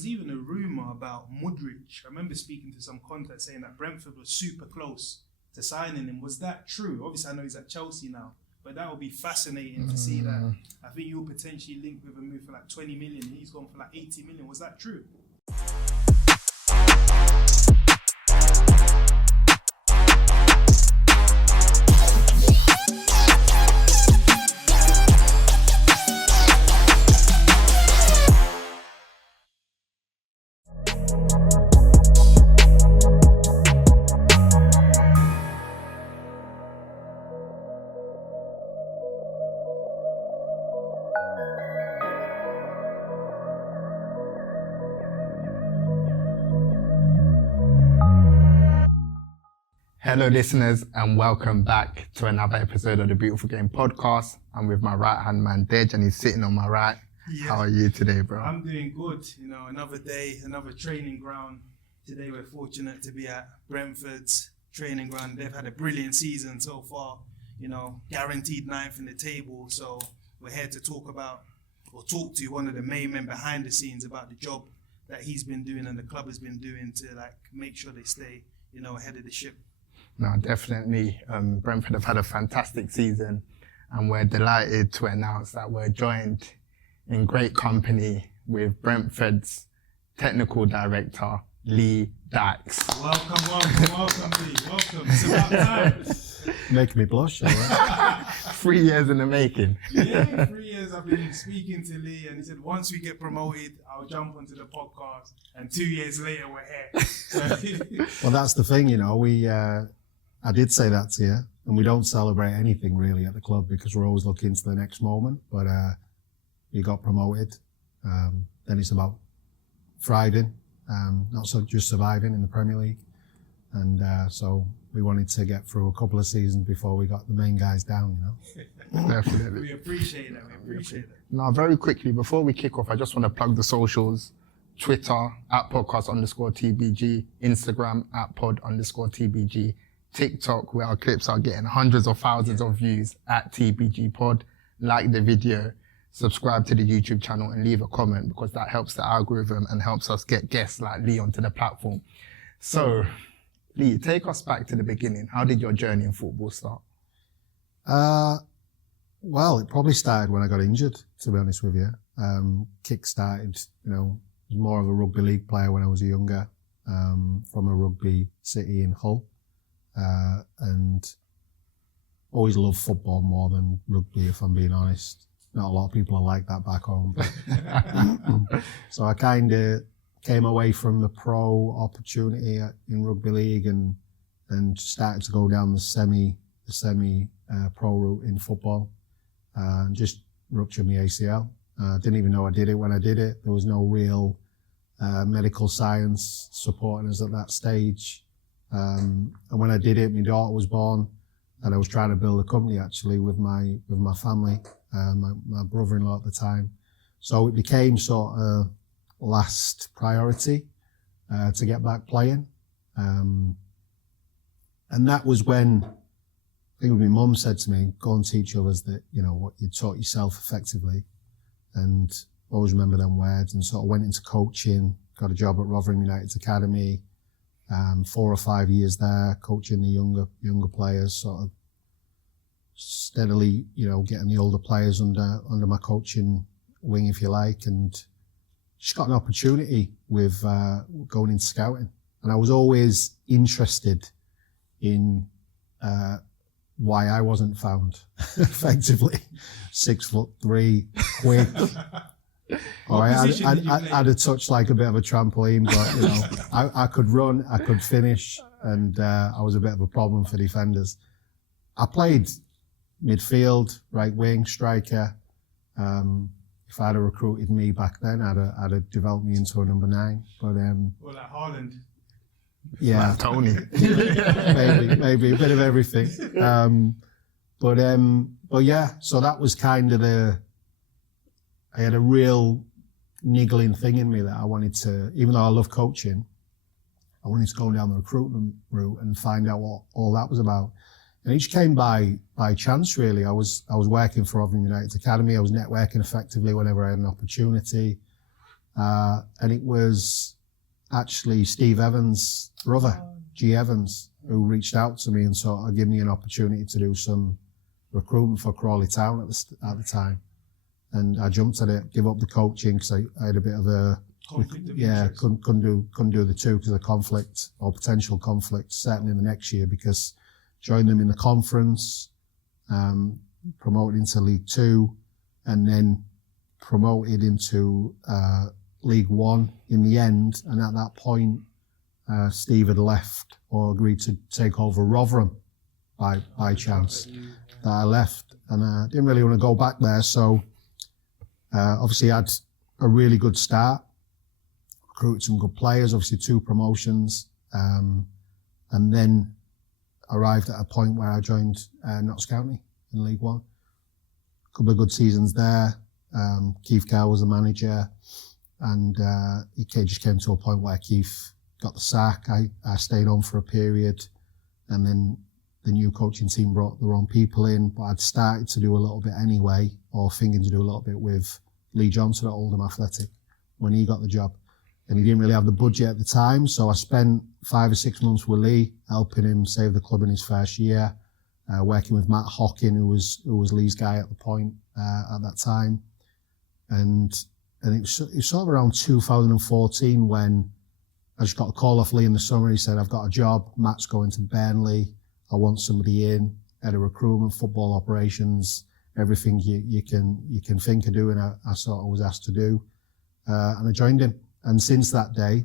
was even a rumour about Mudryk. I remember speaking to some contact saying that Brentford was super close to signing him. Was that true? Obviously, I know he's at Chelsea now, but that would be fascinating to see that. I think you'll potentially link with a move for like 20 million. He's gone for like 80 million. Was that true? Hello listeners, and welcome back to another episode of the Beautiful Game podcast. I'm with my right hand man Dej, and he's sitting on my right. Yeah. How are you today, bro? I'm doing good. You know, another day, another training ground. Today we're fortunate to be at Brentford's training ground. They've had a brilliant season so far, you know, guaranteed ninth in the table. So we're here to talk to one of the main men behind the scenes about the job that he's been doing and the club has been doing to like make sure they stay, you know, ahead of the ship. No, definitely. Brentford have had a fantastic season, and we're delighted to announce that we're joined in great company with Brentford's technical director, Lee Dykes. Welcome, Lee. Welcome. It's about time. Making me blush. 3 years in the making. Yeah, 3 years I've been speaking to Lee, and he said once we get promoted, I'll jump onto the podcast, and 2 years later we're here. Well, that's the thing, you know, I did say that to you, and we don't celebrate anything really at the club because we're always looking to the next moment. But you got promoted, then it's about thriving, not so just surviving in the Premier League. And so we wanted to get through a couple of seasons before we got the main guys down, you know. Definitely. We appreciate that. Now, very quickly, before we kick off, I just want to plug the socials. Twitter, @podcast_TBG, Instagram, @pod_TBG, TikTok, where our clips are getting hundreds of thousands of views, @TBGpod. Like the video, subscribe to the YouTube channel, and leave a comment because that helps the algorithm and helps us get guests like Lee onto the platform. So, Lee, take us back to the beginning. How did your journey in football start? Well, it probably started when I got injured, to be honest with you. Kick-started, you know, I was more of a rugby league player when I was younger, from a rugby city in Hull. And always loved football more than rugby, if I'm being honest. Not a lot of people are like that back home. But so I kind of came away from the pro opportunity in rugby league and started to go down the semi pro route in football. And just ruptured my ACL. Didn't even know I did it when I did it. There was no real medical science supporting us at that stage. And when I did it, my daughter was born, and I was trying to build a company actually with my family, my brother-in-law at the time. So it became sort of last priority to get back playing. And that was when I think my mum said to me, go and teach others that, you know, what you taught yourself effectively. And I always remember them words, and sort of went into coaching, got a job at Rotherham United's academy. 4 or 5 years there, coaching the younger players, sort of steadily, you know, getting the older players under my coaching wing, if you like, and just got an opportunity with going into scouting. And I was always interested in why I wasn't found, effectively. 6'3", quick. I'd have touched like a bit of a trampoline, but you know, I could run, I could finish, and I was a bit of a problem for defenders. I played midfield, right wing, striker. If I'd have recruited me back then, I'd have developed me into a number 9. But well, like Haaland. Yeah, like Toney. maybe a bit of everything. But yeah, so that was kind of I had a real niggling thing in me that I wanted to, even though I love coaching, I wanted to go down the recruitment route and find out what all that was about. And it just came by chance, really. I was working for Rotherham United's academy. I was networking effectively whenever I had an opportunity. And it was actually Steve Evans' brother, G. Evans, who reached out to me and sort of gave me an opportunity to do some recruitment for Crawley Town at the time. And I jumped at it, give up the coaching because I had a bit of a Conflict of yeah, interest. couldn't do the two because of the conflict or potential conflict, certainly in the next year, because joined them in the conference, promoted into League Two, and then promoted into League One in the end. And at that point, Steve had left or agreed to take over Rotherham by chance. That I left, and I didn't really want to go back there. So obviously, I had a really good start. Recruited some good players, obviously 2 promotions, and then arrived at a point where I joined Notts County in League One. A couple of good seasons there. Keith Gale was the manager, and it just came to a point where Keith got the sack. I stayed on for a period, and then the new coaching team brought their own people in, but I'd started to do a little bit anyway, or thinking to do a little bit with Lee Johnson at Oldham Athletic when he got the job. And he didn't really have the budget at the time, so I spent 5 or 6 months with Lee, helping him save the club in his first year, working with Matt Hockin, who was Lee's guy at the point at that time. And it was sort of around 2014 when I just got a call off Lee in the summer. He said, "I've got a job. Matt's going to Burnley. I want somebody in at a recruitment, football operations, everything you can think of doing." I sort of was asked to do, and I joined him. And since that day,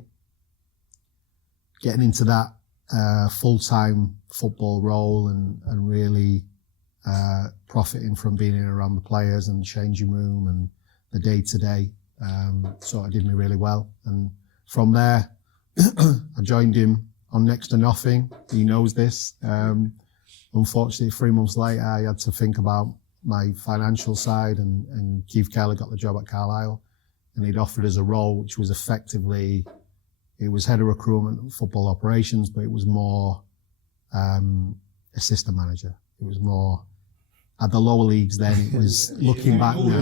getting into that full-time football role and really profiting from being in and around the players and the changing room and the day-to-day sort of did me really well. And from there, I joined him on next to nothing. He knows this. Unfortunately, 3 months later, I had to think about my financial side, and Keith Kelly got the job at Carlisle. And he'd offered us a role which was effectively, it was head of recruitment and football operations, but it was more assistant manager. It was more at the lower leagues then. It was looking back now.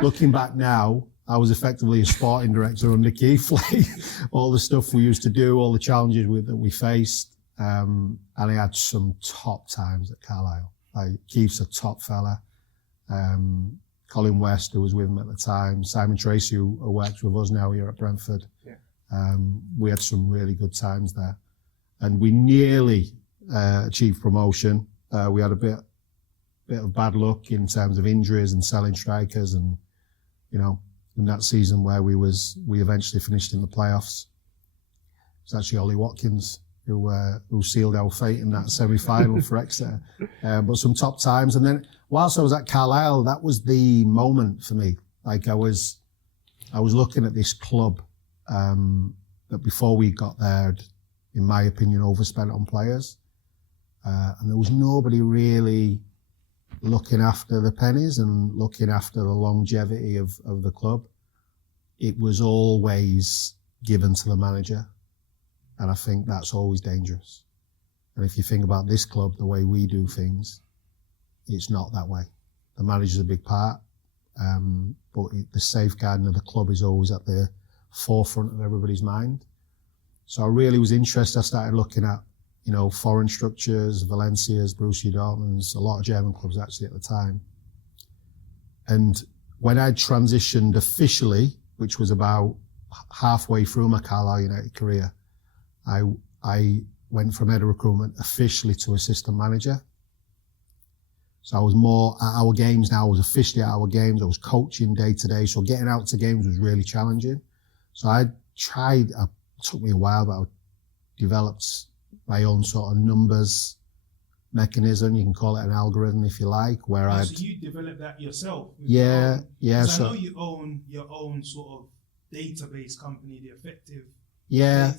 Looking back now, I was effectively a sporting director under Keith. Like, all the stuff we used to do, all the challenges that we faced, and I had some top times at Carlisle. Like, Keith's a top fella. Colin West, who was with him at the time, Simon Tracy, who works with us now here at Brentford. Yeah. We had some really good times there. And we nearly achieved promotion. We had a bit of bad luck in terms of injuries and selling strikers, and, you know, in that season where we eventually finished in the playoffs. It's actually Ollie Watkins who sealed our fate in that semi-final for Exeter. But some top times. And then whilst I was at Carlisle, that was the moment for me. Like, I was looking at this club that before we got there, in my opinion, overspent on players. And there was nobody really looking after the pennies and looking after the longevity of the club. It was always given to the manager. And I think that's always dangerous. And if you think about this club, the way we do things, it's not that way. The manager's a big part, but the safeguarding of the club is always at the forefront of everybody's mind. So I really was interested. I started looking at, you know, foreign structures, Valencia's, Borussia Dortmund's, a lot of German clubs actually at the time. And when I transitioned officially, which was about halfway through my Carlisle United career, I went from head of recruitment officially to assistant manager. So I was more at our games now. I was officially at our games. I was coaching day to day. So getting out to games was really challenging. So I tried, it took me a while, but I developed my own sort of numbers mechanism. You can call it an algorithm if you like, where So you developed that yourself? Yeah. So I know you own your own sort of database company, the Effective. Yeah,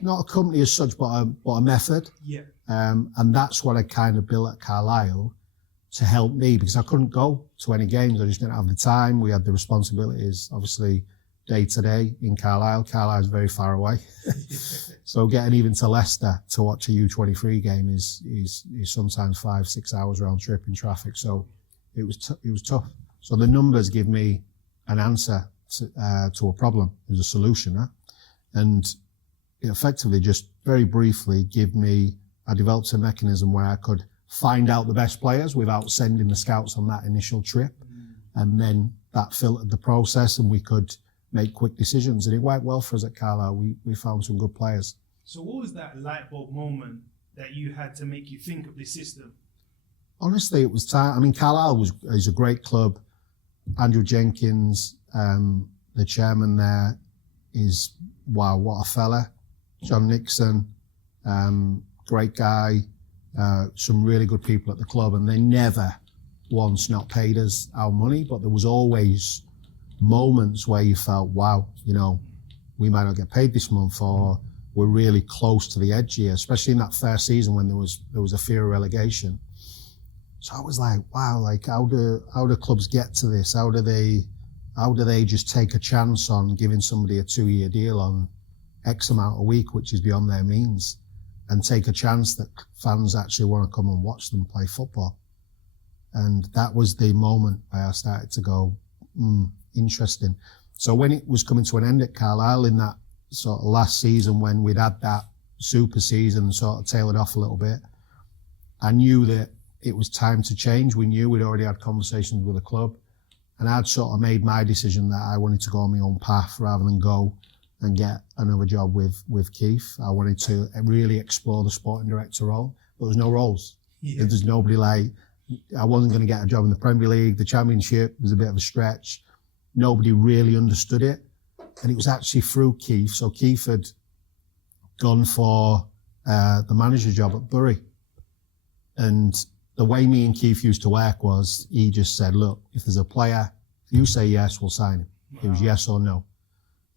not a company as such, but a method. Yeah. And that's what I kind of built at Carlisle to help me, because I couldn't go to any games. I just didn't have the time. We had the responsibilities, obviously, day to day in Carlisle. Carlisle's very far away. So getting even to Leicester to watch a U23 game is sometimes 5-6 hours round trip in traffic. So it was tough. So the numbers give me an answer to a problem. It was a solution, huh? And it effectively just very briefly I developed a mechanism where I could find out the best players without sending the scouts on that initial trip. And then that filtered the process and we could make quick decisions. And it worked well for us at Carlisle. We found some good players. So what was that light bulb moment that you had to make you think of this system? Honestly, it was time. I mean, Carlisle is a great club. Andrew Jenkins, the chairman there, is, wow, what a fella. John Nixon, great guy. Some really good people at the club, and they never once not paid us our money, but there was always moments where you felt, wow, we might not get paid this month, or we're really close to the edge here, especially in that first season when there was a fear of relegation. So I was like, wow, like how do clubs get to this? How do they just take a chance on giving somebody a 2-year deal on X amount a week, which is beyond their means, and take a chance that fans actually want to come and watch them play football? And that was the moment where I started to go, interesting. So when it was coming to an end at Carlisle in that sort of last season, when we'd had that super season and sort of tailored off a little bit, I knew that it was time to change. We knew we'd already had conversations with the club, and I'd sort of made my decision that I wanted to go on my own path rather than go and get another job with Keith. I wanted to really explore the sporting director role. There was no roles. Yeah. There's nobody I wasn't going to get a job in the Premier League. The Championship was a bit of a stretch. Nobody really understood it. And it was actually through Keith. So Keith had gone for the manager job at Bury. And the way me and Keith used to work was, he just said, look, if there's a player, if you say yes, we'll sign him. Wow. It was yes or no.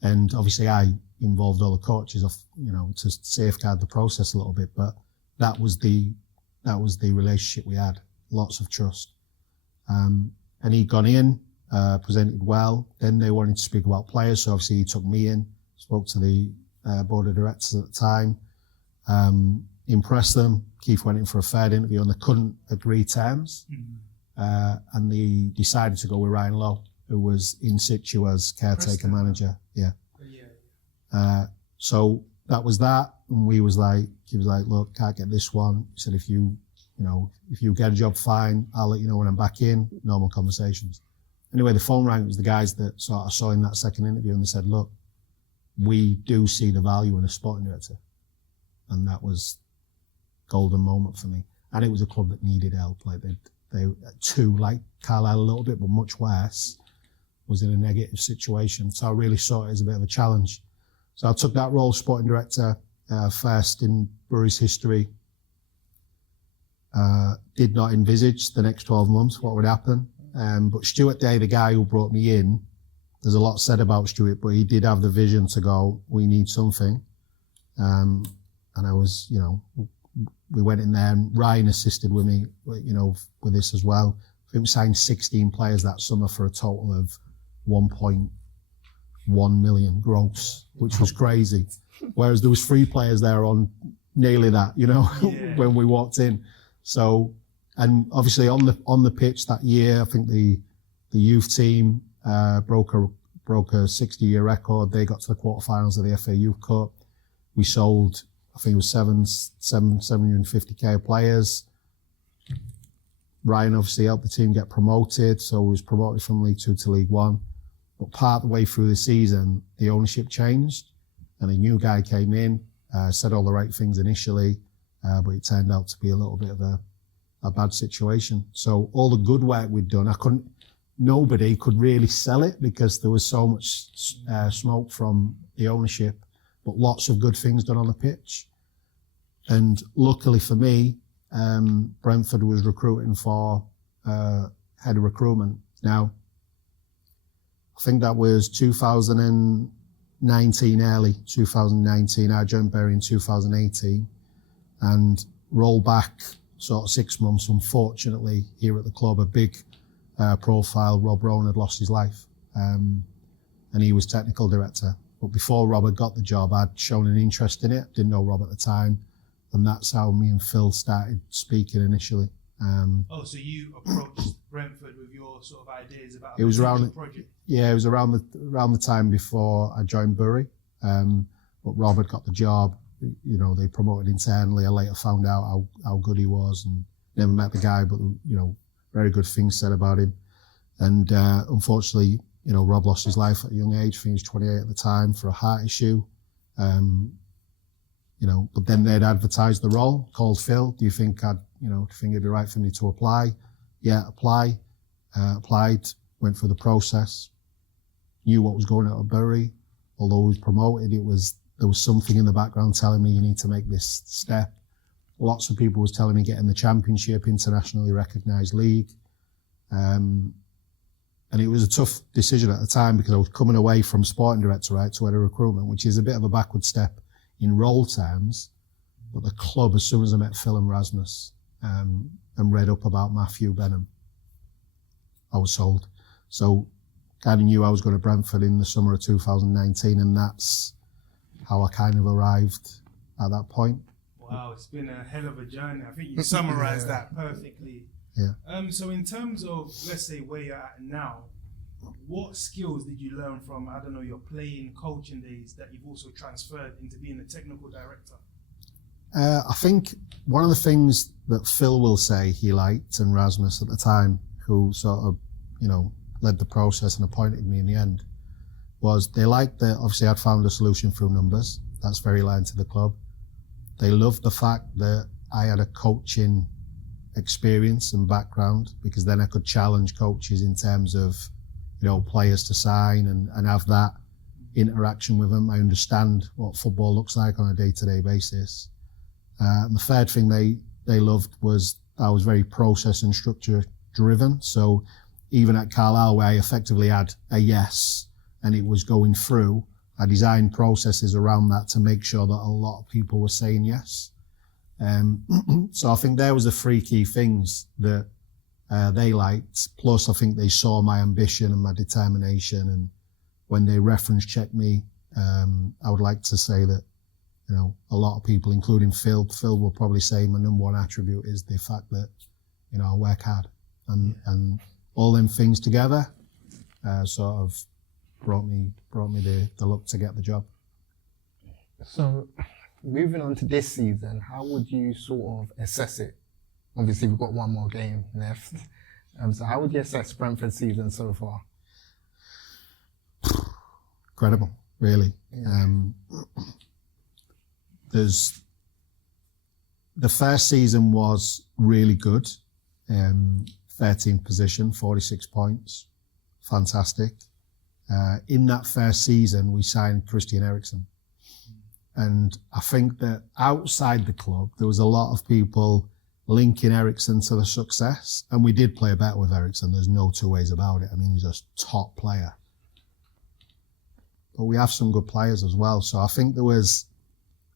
And obviously I involved all the coaches to safeguard the process a little bit, but that was the relationship we had. Lots of trust. And he'd gone in, presented well. Then they wanted to speak about players. So obviously he took me in, spoke to the board of directors at the time, impressed them. Keith went in for a third interview and they couldn't agree terms. And they decided to go with Ryan Lowe, who was in situ as caretaker manager. Yeah. So that was that. And he was like, look, can't get this one. He said, if you get a job, fine. I'll let you know when I'm back in. Normal conversations. Anyway, the phone rang. It was the guys that sort of saw in that second interview, and they said, look, we do see the value in a sporting director. And that was a golden moment for me. And it was a club that needed help. Like they too, like Carlisle a little bit, but much worse, was in a negative situation. So I really saw it as a bit of a challenge. So I took that role, sporting director, first in Bury's history. Did not envisage the next 12 months what would happen. But Stuart Day, the guy who brought me in, there's a lot said about Stuart, but he did have the vision to go, we need something. And I was, we went in there, and Ryan assisted with me, with this as well. I think we signed 16 players that summer for a total of 1.1 million gross, which was crazy. Whereas there was 3 players there on nearly that, when we walked in. So, and obviously on the pitch that year, I think the youth team broke a 60-year record. They got to the quarterfinals of the FA Youth Cup. We sold, I think it was 750k players. Ryan obviously helped the team get promoted, so we was promoted from League 2 to League 1. But part of the way through the season, the ownership changed, and a new guy came in, said all the right things initially, but it turned out to be a little bit of a bad situation. So all the good work we'd done, nobody could really sell it because there was so much smoke from the ownership, but lots of good things done on the pitch. And luckily for me, Brentford was recruiting for head of recruitment. Now, I think that was 2019, early 2019. I joined Bury in 2018 and rolled back sort of 6 months. Unfortunately, here at the club, a big profile, Rob Rowan, had lost his life, and he was technical director. But before Rob had got the job, I'd shown an interest in it. Didn't know Rob at the time, and that's how me and Phil started speaking initially. So you approached Brentford with your sort of ideas about it was around the project? Yeah, it was around the time before I joined Bury. But Robert got the job. You know, they promoted internally. I later found out how good he was, and never met the guy, but you know, very good things said about him. And unfortunately, you know, Rob lost his life at a young age. I think he was 28 at the time for a heart issue. You know, but then they'd advertised the role, called Phil. Do you think it'd be right for me to apply? Yeah, apply. Applied, went through the process, knew what was going on at Bury. Although he was promoted, there was something in the background telling me you need to make this step. Lots of people was telling me getting the Championship, internationally recognised league. And it was a tough decision at the time because I was coming away from sporting director, right, to head of recruitment, which is a bit of a backward step in role terms. But the club, as soon as I met Phil and Rasmus and read up about Matthew Benham, I was sold. So kind of knew I was going to Brentford in the summer of 2019, and that's how I kind of arrived at that point. Wow, it's been a hell of a journey. I think you summarised that perfectly. Yeah. So in terms of, let's say, where you're at now, what skills did you learn from, I don't know, your playing, coaching days that you've also transferred into being a technical director? I think one of the things that Phil will say he liked, and Rasmus at the time, who sort of, you know, led the process and appointed me in the end, was they liked that obviously I'd found a solution through numbers. That's very aligned to the club. They loved the fact that I had a coaching experience and background, because then I could challenge coaches in terms of, you know, players to sign and have that interaction with them. I understand what football looks like on a day-to-day basis. And the third thing they loved was I was very process and structure driven. So even at Carlisle, where I effectively had a yes and it was going through, I designed processes around that to make sure that a lot of people were saying yes. So I think there was the three key things that they liked. Plus, I think they saw my ambition and my determination. And when they reference checked me, I would like to say that, you know, a lot of people, including Phil will probably say my number one attribute is the fact that, you know, I work hard. And all them things together sort of brought me the luck to get the job. So, moving on to this season, how would you sort of assess it? Obviously, we've got one more game left. So how would you assess Brentford's season so far? Incredible, really. Yeah. The first season was really good. 13th position, 46 points. Fantastic. In that first season, we signed Christian Eriksen. And I think that outside the club, there was a lot of people linking Eriksen to the success. And we did play a bet with Eriksen. There's no two ways about it. I mean, he's a top player. But we have some good players as well. So I think there was,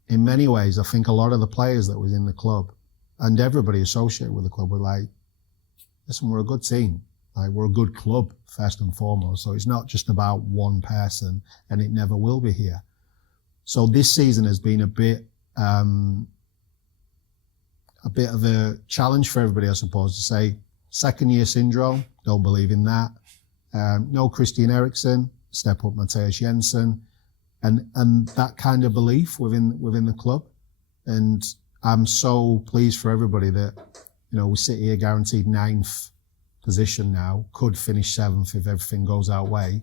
in many ways, I think a lot of the players that was in the club and everybody associated with the club were like, listen, we're a good team. Like, we're a good club, first and foremost. So it's not just about one person, and it never will be here. So this season has been a bit of a challenge for everybody, I suppose, to say, second year syndrome, don't believe in that. No Christian Eriksen, step up Mathias Jensen, and that kind of belief within the club. And I'm so pleased for everybody that, you know, we sit here guaranteed 9th position now, could finish 7th if everything goes our way.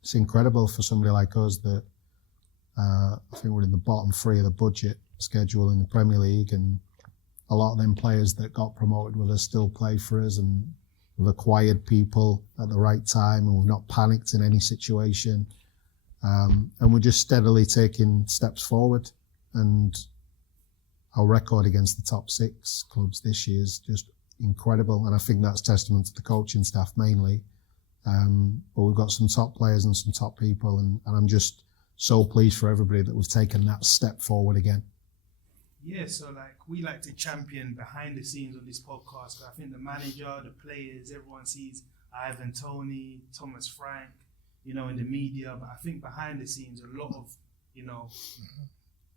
It's incredible for somebody like us that I think we're in the bottom 3 of the budget schedule in the Premier League, and a lot of them players that got promoted with us still play for us, and we've acquired people at the right time, and we've not panicked in any situation. And we're just steadily taking steps forward, and our record against the top 6 clubs this year is just incredible, and I think that's testament to the coaching staff mainly. But we've got some top players and some top people, and I'm just so pleased for everybody that we've taken that step forward again. Yeah, so like we like to champion behind the scenes on this podcast. I think the manager, the players, everyone sees Ivan, Toney, Thomas Frank, you know, in the media, but I think behind the scenes a lot of, you know,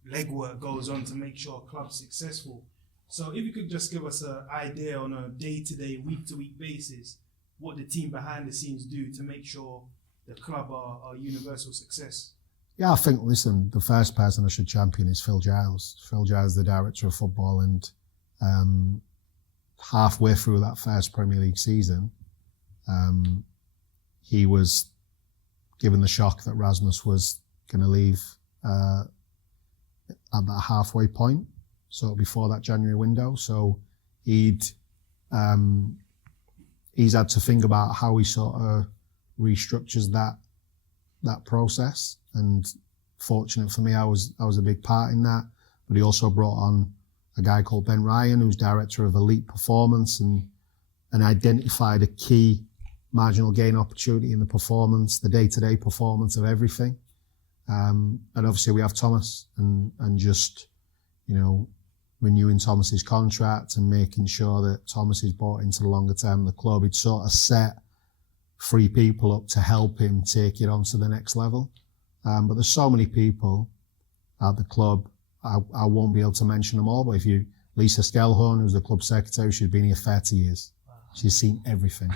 legwork goes on to make sure a club's successful. So if you could just give us an idea on a day-to-day, week-to-week basis, what the team behind the scenes do to make sure the club are a universal success. Yeah, I think, listen, the first person I should champion is Phil Giles. Phil Giles, the director of football, and halfway through that first Premier League season, he was given the shock that Rasmus was going to leave at that halfway point, so before that January window. So he's had to think about how he sort of restructures that process. And fortunate for me, I was a big part in that. But he also brought on a guy called Ben Ryan, who's director of elite performance, and identified a key marginal gain opportunity in the performance, the day-to-day performance of everything. And obviously we have Thomas, and just, renewing Thomas's contract and making sure that Thomas is bought into the longer term of the club. He'd sort of set 3 people up to help him take it on to the next level. But there's so many people at the club, I won't be able to mention them all, but Lisa Skelhorn, who's the club secretary, she's been here 30 years. Wow. She's seen everything.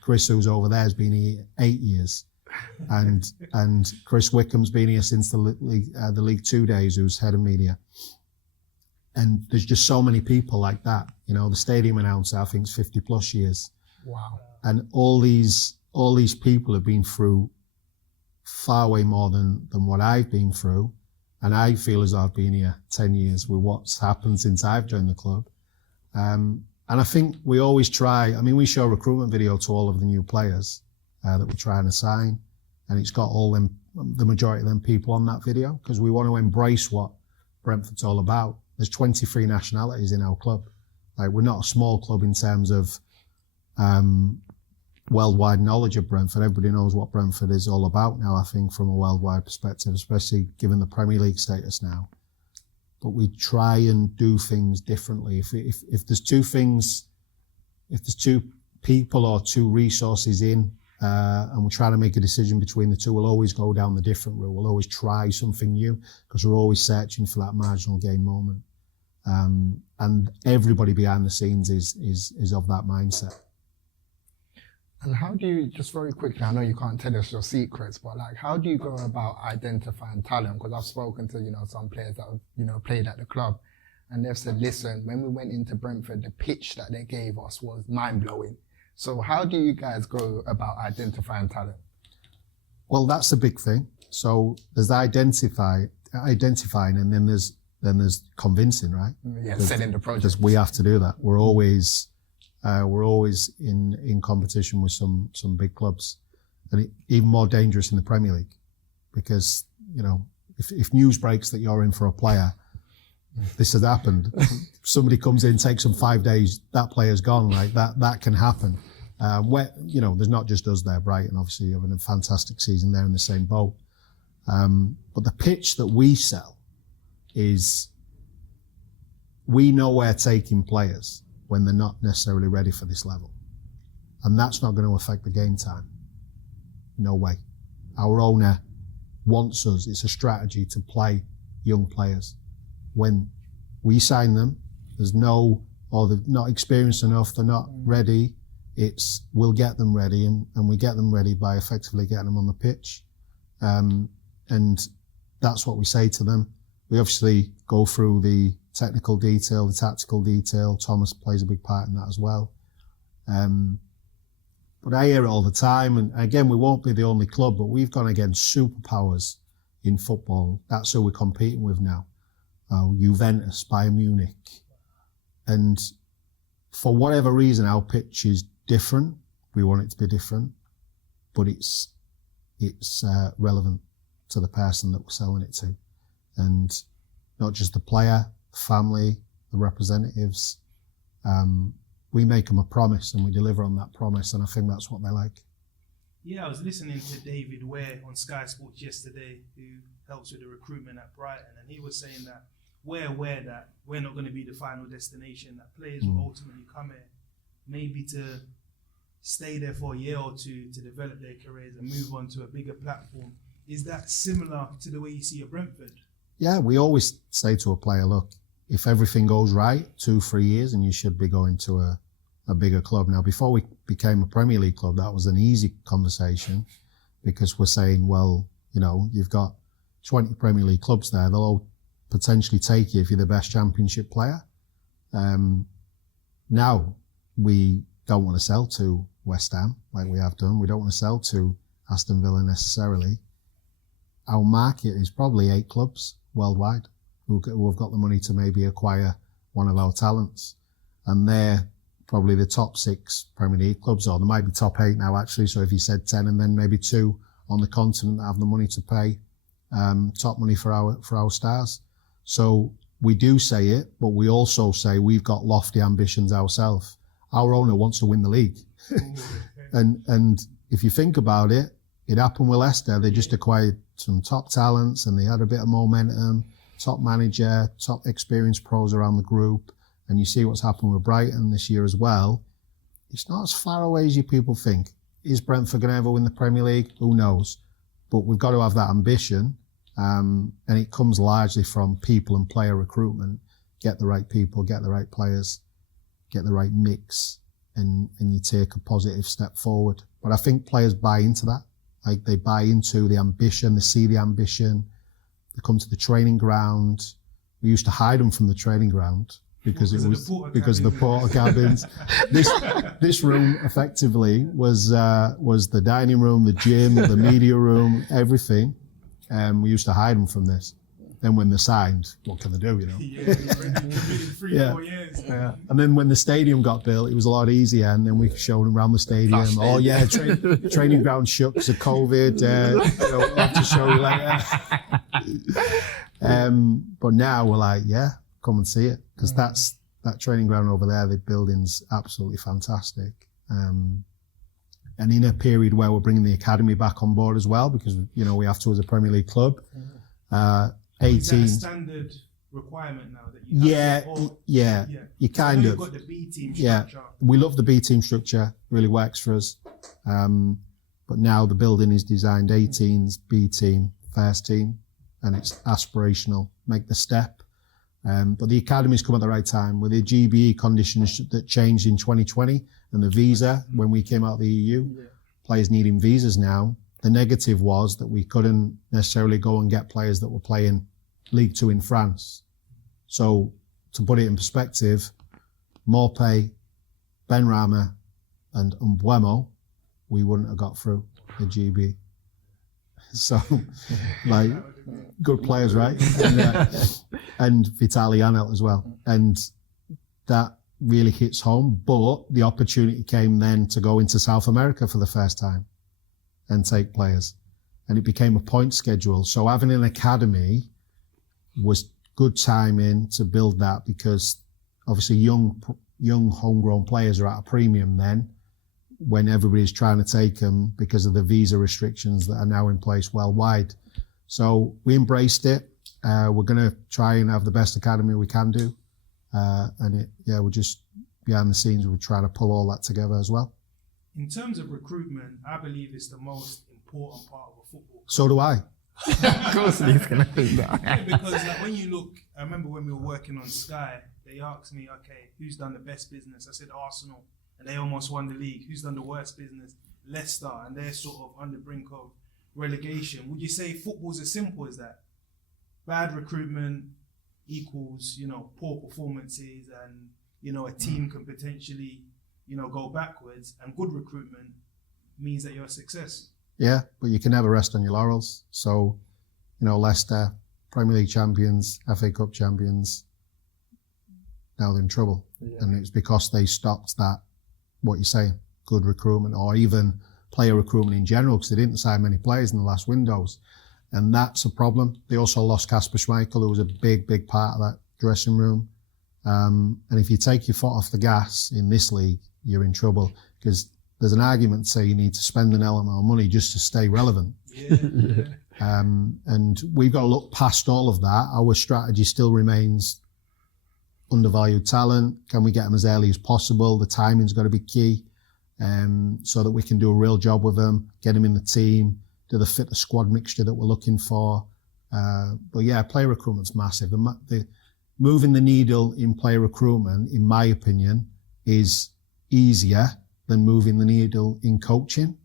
Chris, who's over there, has been here 8 years. And Chris Wickham's been here since the League 2 days, who's head of media. And there's just so many people like that. The stadium announcer, I think, is 50 plus years. Wow. And all these people have been through far way more than what I've been through. And I feel as though I've been here 10 years with what's happened since I've joined the club. And I think we always try, we show a recruitment video to all of the new players that we're trying to sign. And it's got the majority of them people on that video, because we want to embrace what Brentford's all about. There's 23 nationalities in our club. We're not a small club in terms of worldwide knowledge of Brentford. Everybody knows what Brentford is all about now, I think, from a worldwide perspective, especially given the Premier League status now. But we try and do things differently. If there's 2 things, if there's 2 people or 2 resources in, and we're trying to make a decision between the 2, we'll always go down the different route. We'll always try something new, because we're always searching for that marginal gain moment. And everybody behind the scenes is of that mindset. And how do you, just very quickly, I know you can't tell us your secrets, but how do you go about identifying talent? Because I've spoken to, some players that have, played at the club, and they've said, listen, when we went into Brentford, the pitch that they gave us was mind-blowing. So how do you guys go about identifying talent? Well, that's a big thing. So there's identifying, and then there's convincing, right? Yeah, selling the project. Because we have to do that. We're always in competition with some big clubs, and even more dangerous in the Premier League, because if news breaks that you're in for a player, this has happened. Somebody comes in, takes them 5 days, that player's gone. Right, that can happen. There's not just us there, Brighton. Obviously, you're having a fantastic season there in the same boat. But the pitch that we sell is, we know we're taking players when they're not necessarily ready for this level. And that's not going to affect the game time. No way. Our owner wants us, it's a strategy to play young players. When we sign them, they're not experienced enough, they're not ready, we'll get them ready, and we get them ready by effectively getting them on the pitch. And that's what we say to them. We obviously go through the technical detail, the tactical detail. Thomas plays a big part in that as well. But I hear it all the time, and again, we won't be the only club, but we've gone against superpowers in football. That's who we're competing with now. Juventus, Bayern Munich. And for whatever reason, our pitch is different. We want it to be different, but it's relevant to the person that we're selling it to. And not just the player, the family, the representatives. We make them a promise and we deliver on that promise, and I think that's what they like. Yeah, I was listening to David Ware on Sky Sports yesterday, who helps with the recruitment at Brighton, and he was saying that we're aware that we're not going to be the final destination, that players will ultimately come here maybe to stay there for a year or 2 to develop their careers and move on to a bigger platform. Is that similar to the way you see at Brentford? Yeah, we always say to a player, look, if everything goes right, 2-3 years, and you should be going to a bigger club. Now, before we became a Premier League club, that was an easy conversation, because we're saying, well, you know, you've got 20 Premier League clubs there. They'll all potentially take you if you're the best Championship player. Now, we don't want to sell to West Ham like we have done. We don't want to sell to Aston Villa necessarily. Our market is probably 8 clubs worldwide who have got the money to maybe acquire one of our talents. And they're probably the top 6 Premier League clubs, or there might be top 8 now actually. So if you said 10, and then maybe 2 on the continent that have the money to pay top money for our stars. So we do say it, but we also say we've got lofty ambitions ourselves. Our owner wants to win the league. and if you think about it, it happened with Leicester. They just acquired some top talents, and they had a bit of momentum, top manager, top experienced pros around the group. And you see what's happened with Brighton this year as well. It's not as far away as you people think. Is Brentford going to ever win the Premier League? Who knows? But we've got to have that ambition. And it comes largely from people and player recruitment. Get the right people, get the right players, get the right mix, and you take a positive step forward. But I think players buy into that. Like, they buy into the ambition, they see the ambition, they come to the training ground. We used to hide them from the training ground because of the porter cabins. This room effectively was the dining room, the gym, the media room, everything. We used to hide them from this. Then when they're signed, what can they do, you know? Yeah, 3-4 years. Yeah. And then when the stadium got built, it was a lot easier, and then we showed them around the stadium. Oh yeah, training ground shut because of COVID. We'll have to show you later. But now we're like, yeah, come and see it, because that training ground over there, the building's absolutely fantastic. And in a period where we're bringing the academy back on board as well, because, you know, we have to as a Premier League club. 18. Is that a standard requirement now that you have? You kind of. You've got the B team structure. Yeah, we love the B team structure. Really works for us. But now the building is designed 18s, B team, first team, and it's aspirational. Make the step. But the academy's come at the right time with the GBE conditions that changed in 2020 and the visa when we came out of the EU. Players needing visas now. The negative was that we couldn't necessarily go and get players that were playing League 2 in France. So to put it in perspective, Morpay, Benrahma and Umbuemo, we wouldn't have got through the GB. So, like, good players, right? And Vitaly Anel as well. And that really hits home. But the opportunity came then to go into South America for the first time and take players. And it became a point schedule. So having an academy was good timing to build that, because obviously young homegrown players are at a premium then, when everybody's trying to take them because of the visa restrictions that are now in place worldwide. So we embraced it. We're going to try and have the best academy we can do. We're just behind the scenes, we're trying to pull all that together as well. In terms of recruitment, I believe it's the most important part of a football club. So do I. Of course he's going to think that. Yeah, because like, when you look, I remember when we were working on Sky, they asked me, okay, who's done the best business? I said Arsenal, and they almost won the league. Who's done the worst business? Leicester, and they're sort of on the brink of relegation. Would you say football's as simple as that? Bad recruitment equals, you know, poor performances, and, you know, a team can potentially, you know, go backwards, and good recruitment means that you're a success. Yeah, but you can never rest on your laurels. So, you know, Leicester, Premier League champions, FA Cup champions, now they're in trouble. Yeah. And it's because they stopped that, what you're saying, good recruitment, or even player recruitment in general, because they didn't sign many players in the last windows. And that's a problem. They also lost Kasper Schmeichel, who was a big, big part of that dressing room. And if you take your foot off the gas in this league, you're in trouble, because there's an argument to say you need to spend an element of money just to stay relevant. Yeah. And we've got to look past all of that. Our strategy still remains undervalued talent. Can we get them as early as possible? The timing's got to be key, so that we can do a real job with them, get them in the team, do the fit the squad mixture that we're looking for. But yeah, player recruitment's massive. The moving the needle in player recruitment, in my opinion, is easier than moving the needle in coaching.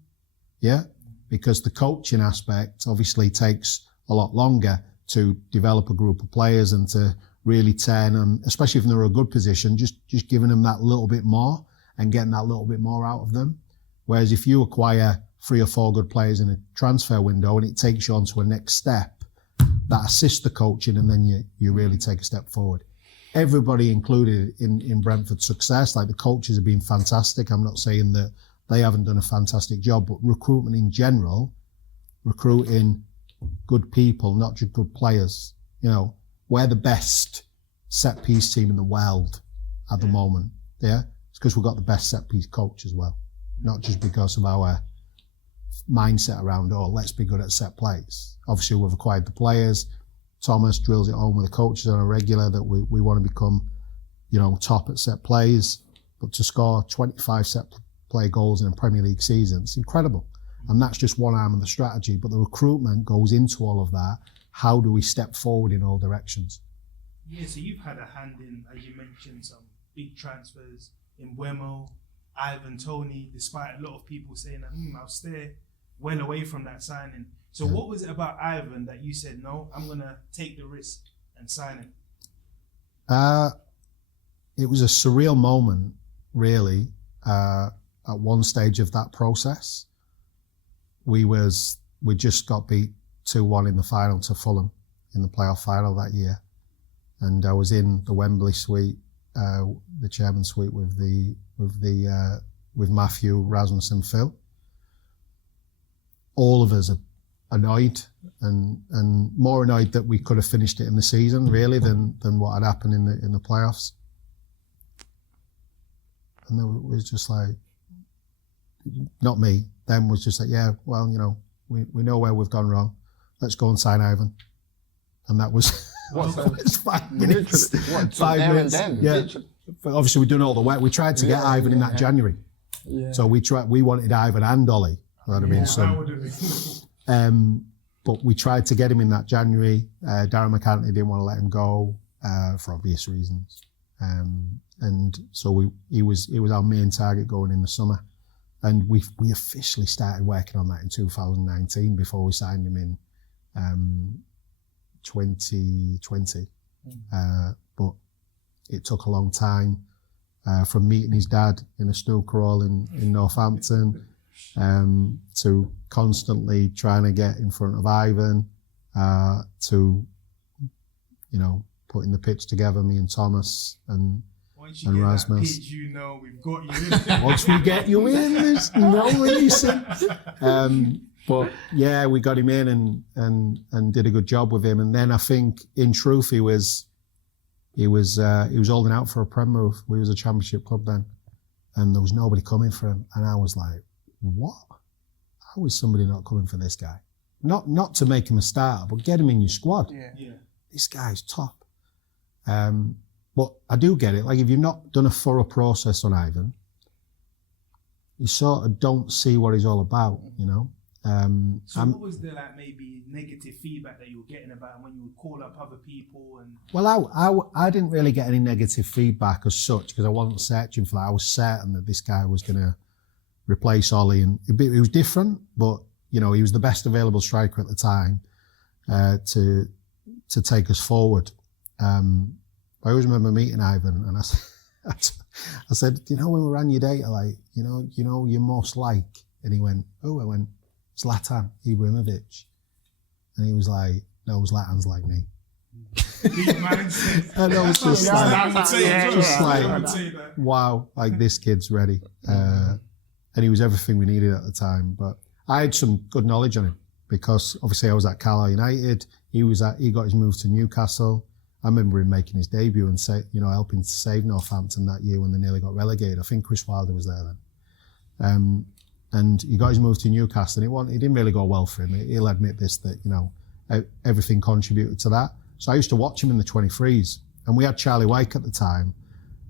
Yeah, because the coaching aspect obviously takes a lot longer to develop a group of players and to really turn them, especially if they're in a good position, just giving them that little bit more and getting that little bit more out of them. Whereas if you acquire 3 or 4 good players in a transfer window and it takes you on to a next step, that assists the coaching and then you really take a step forward. Everybody included in Brentford's success, like the coaches have been fantastic. I'm not saying that they haven't done a fantastic job, but recruitment in general, recruiting good people, not just good players. You know, we're the best set piece team in the world at the moment. Yeah, it's because we've got the best set piece coach as well, not just because of our mindset around, oh, let's be good at set plays. Obviously, we've acquired the players. Thomas drills it home with the coaches on a regular that we want to become, you know, top at set plays. But to score 25 set play goals in a Premier League season, it's incredible. And that's just one arm of the strategy. But the recruitment goes into all of that. How do we step forward in all directions? Yeah, so you've had a hand in, as you mentioned, some big transfers in Wemo, Ivan, Toney, despite a lot of people saying that, I'll stay well away from that signing. So what was it about Ivan that you said, no, I'm going to take the risk and sign him? It was a surreal moment, really, at one stage of that process. We just got beat 2-1 in the final to Fulham in the playoff final that year. And I was in the Wembley suite, the chairman's suite with Matthew, Rasmus and Phil. All of us are annoyed and more annoyed that we could have finished it in the season really than what had happened in the playoffs. And it was just like, not me, them was just like, yeah, well, you know, we know where we've gone wrong. Let's go and sign Ivan. And that was, was 5 minutes. What, 5 minutes. Yeah. But obviously we've done all the work. We tried to get Ivan in that January. Yeah. So we wanted Ivan and Ollie. That'd have been some. But we tried to get him in that January. Darren McCartney didn't want to let him go for obvious reasons. And so he was our main target going in the summer. And we officially started working on that in 2019 before we signed him in 2020. But it took a long time from meeting his dad in a snooker hall in Northampton to constantly trying to get in front of Ivan to, you know, putting the pitch together, me and Thomas and Rasmus. Pitch, you know, we've got you in. Once we get you in, there's no reason. But yeah, we got him in and did a good job with him. And then I think, in truth, he was holding out for a Prem move. We was a Championship club then, and there was nobody coming for him. And I was like, what? How is somebody not coming for this guy? Not to make him a starter, but get him in your squad. Yeah. This guy's top. But I do get it. Like, if you've not done a thorough process on Ivan, you sort of don't see what he's all about, you know. So what was the maybe negative feedback that you were getting about him when you would call up other people? And well, I didn't really get any negative feedback as such because I wasn't searching for that. I was certain that this guy was going to replace Ollie, and it was different, but you know, he was the best available striker at the time to take us forward. I always remember meeting Ivan, and I said, you know, when we ran your data, like, you know, you're most like, and he went, oh, I went, Zlatan Ibrahimovic, and he was like, no, Zlatan's like me. And I was just like, wow, like this kid's ready. And he was everything we needed at the time. But I had some good knowledge on him because obviously I was at Carlisle United. He got his move to Newcastle. I remember him making his debut and helping to save Northampton that year when they nearly got relegated. I think Chris Wilder was there then. And he got his move to Newcastle, and it didn't really go well for him. He'll admit this, that, you know, everything contributed to that. So I used to watch him in the 23s, and we had Charlie Wyke at the time,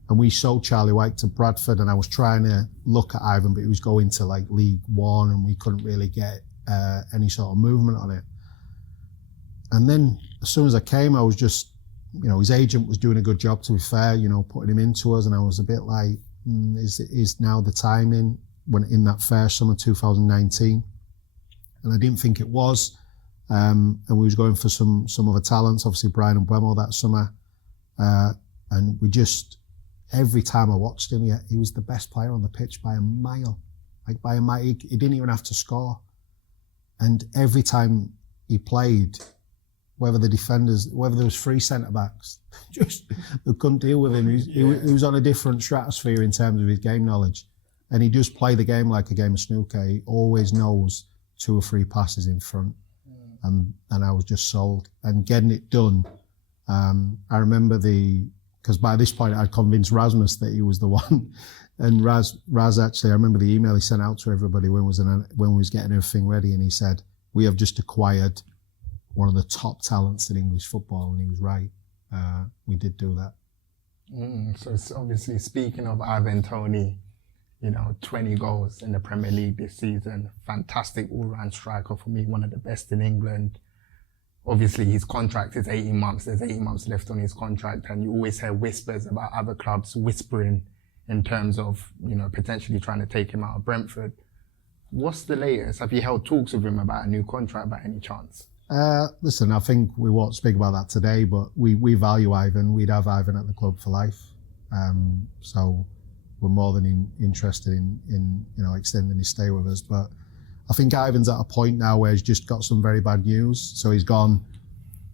and we sold Charlie Wyke to Bradford, and I was trying to look at Ivan, but he was going to like League One, and we couldn't really get any sort of movement on it. And then as soon as I came, I was just his agent was doing a good job, to be fair, putting him into us, and I was a bit like, is now the timing when in that fair summer 2019? And I didn't think it was. And we was going for some other talents, obviously Brian and Buemo that summer. And we just, every time I watched him, he was the best player on the pitch by a mile. Like by a mile, he didn't even have to score. And every time he played, whether there was 3 centre-backs, they couldn't deal with him. He was on a different stratosphere in terms of his game knowledge. And he does play the game like a game of snooker. He always knows 2 or 3 passes in front. And I was just sold. And getting it done, I remember because by this point I'd convinced Rasmus that he was the one. And Raz actually, I remember the email he sent out to everybody when we was getting everything ready, and he said, "We have just acquired one of the top talents in English football," and he was right. We did do that. So it's obviously, speaking of Ivan Toney, 20 goals in the Premier League this season, fantastic all-round striker for me, one of the best in England. Obviously, his contract is 18 months. There's 18 months left on his contract, and you always hear whispers about other clubs whispering in terms of, potentially trying to take him out of Brentford. What's the latest? Have you held talks with him about a new contract by any chance? Listen, I think we won't speak about that today, but we value Ivan. We'd have Ivan at the club for life. So we're more than interested in extending his stay with us. But I think Ivan's at a point now where he's just got some very bad news. So he's gone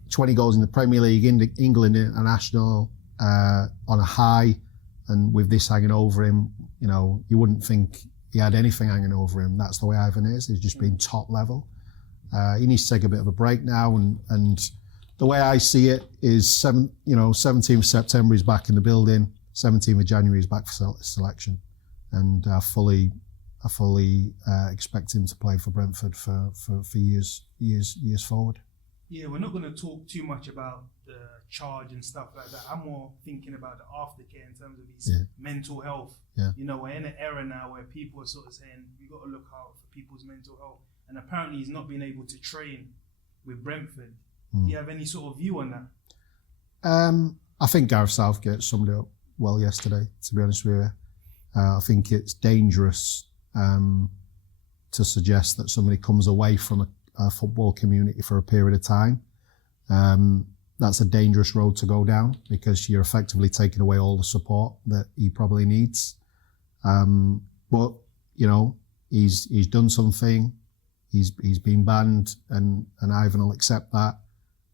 20 goals in the Premier League, in England International, on a high, and with this hanging over him, you wouldn't think he had anything hanging over him. That's the way Ivan is. He's just been top level. He needs to take a bit of a break now, and the way I see it is 17th of September he's back in the building, 17th of January he's back for selection, and I fully expect him to play for Brentford for years forward. Yeah, we're not going to talk too much about the charge and stuff like that. I'm more thinking about the aftercare in terms of his mental health. Yeah. We're in an era now where people are sort of saying we've got to look out for people's mental health. And apparently he's not been able to train with Brentford. Do you have any sort of view on that? I think Gareth Southgate summed it up well yesterday, to be honest with you. I think it's dangerous to suggest that somebody comes away from a football community for a period of time. That's a dangerous road to go down, because you're effectively taking away all the support that he probably needs. But he's done something. He's been banned, and Ivan will accept that,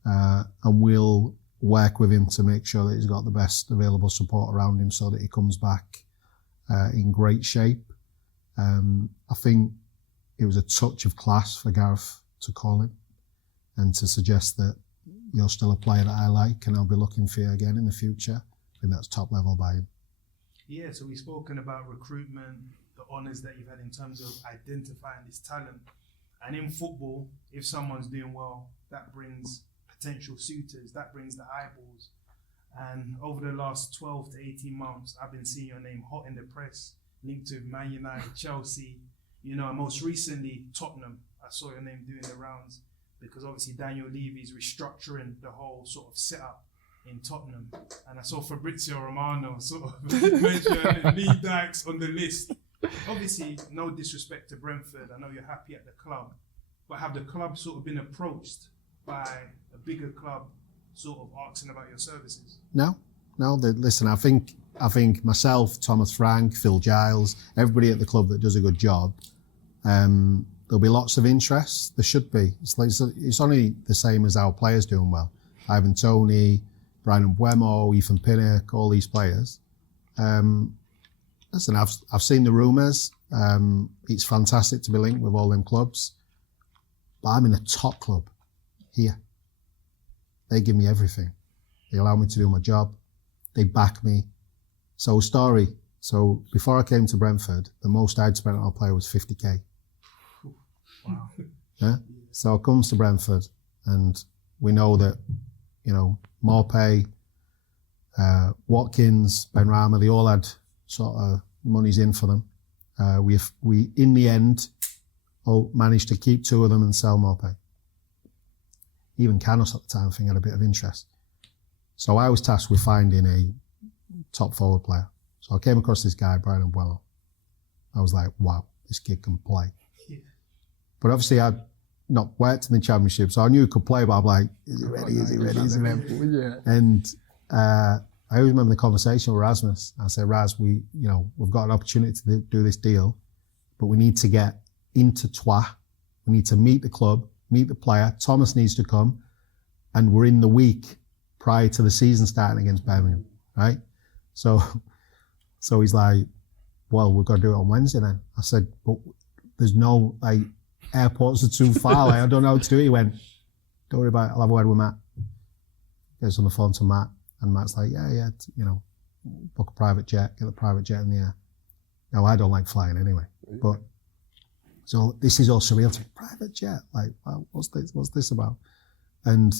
and we'll work with him to make sure that he's got the best available support around him so that he comes back in great shape. I think it was a touch of class for Gareth to call him and to suggest that you're still a player that I like and I'll be looking for you again in the future. I think that's top level by him. Yeah, so we've spoken about recruitment, the honours that you've had in terms of identifying this talent. And in football, if someone's doing well, that brings potential suitors, that brings the eyeballs. And over the last 12 to 18 months, I've been seeing your name hot in the press, linked to Man United, Chelsea, and most recently Tottenham. I saw your name doing the rounds because obviously Daniel Levy's restructuring the whole sort of setup in Tottenham. And I saw Fabrizio Romano sort of mention Lee Dykes on the list. Obviously, no disrespect to Brentford. I know you're happy at the club, but have the club sort of been approached by a bigger club sort of asking about your services? No. Listen, I think myself, Thomas Frank, Phil Giles, everybody at the club that does a good job, there'll be lots of interest. There should be. It's only the same as our players doing well. Ivan Toney, Brian Buemo, Ethan Pinnock, all these players. Listen, I've seen the rumours. It's fantastic to be linked with all them clubs. But I'm in a top club here. They give me everything. They allow me to do my job. They back me. So before I came to Brentford, the most I'd spent on a player was 50k. Wow. Yeah. So it comes to Brentford, and we know that, more pay, Watkins, Ben Rama, they all had sort of monies in for them. We in the end managed to keep 2 of them and sell more pay. Even Canos at the time, I think, had a bit of interest. So I was tasked with finding a top forward player. So I came across this guy, Brian Abuelo. I was like, wow, this kid can play. Yeah. But obviously I'd not worked in the Championship, so I knew he could play, but I'm like, is he ready, is he ready, is he ready? Yeah. And I always remember the conversation with Rasmus. I said, Raz, we've got an opportunity to do this deal, but we need to get into Troyes. We need to meet the club, meet the player. Thomas needs to come, and we're in the week prior to the season starting against Birmingham, right? So he's like, well, we've got to do it on Wednesday then. I said, but there's no, like, airports are too far. Like, I don't know how to do it. He went, don't worry about it. I'll have a word with Matt. Gets on the phone to Matt, and Matt's like, yeah, book a private jet, get the private jet in the air. Now, I don't like flying anyway, but so this is all surreal to me. Private jet, like, wow, what's this about? And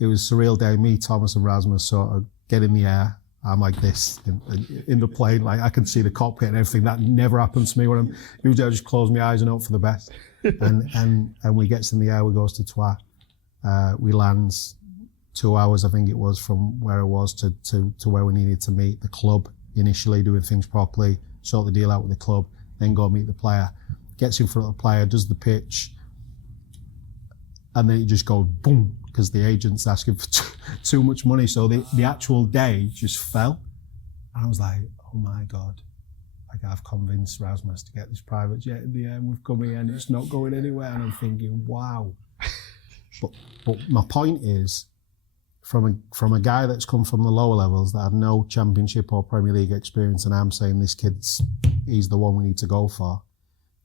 it was surreal day. Me, Thomas, and Rasmus sort of get in the air. I'm like this in the plane, like I can see the cockpit and everything. That never happens to me when I'm usually I just close my eyes and hope for the best. And we gets in the air, we goes to Troyes. We lands 2 hours, I think it was, from where it was to where we needed to meet the club initially, doing things properly, sort the deal out with the club, then go meet the player. Gets in front of the player, does the pitch, and then it just goes boom, because the agent's asking for too much money. So the actual day just fell. And I was like, oh my God. Like, I've convinced Rasmus to get this private jet in the air, and we've come here and it's not going anywhere. And I'm thinking, wow. But my point is, from a guy that's come from the lower levels that had no Championship or Premier League experience, and I'm saying he's the one we need to go for.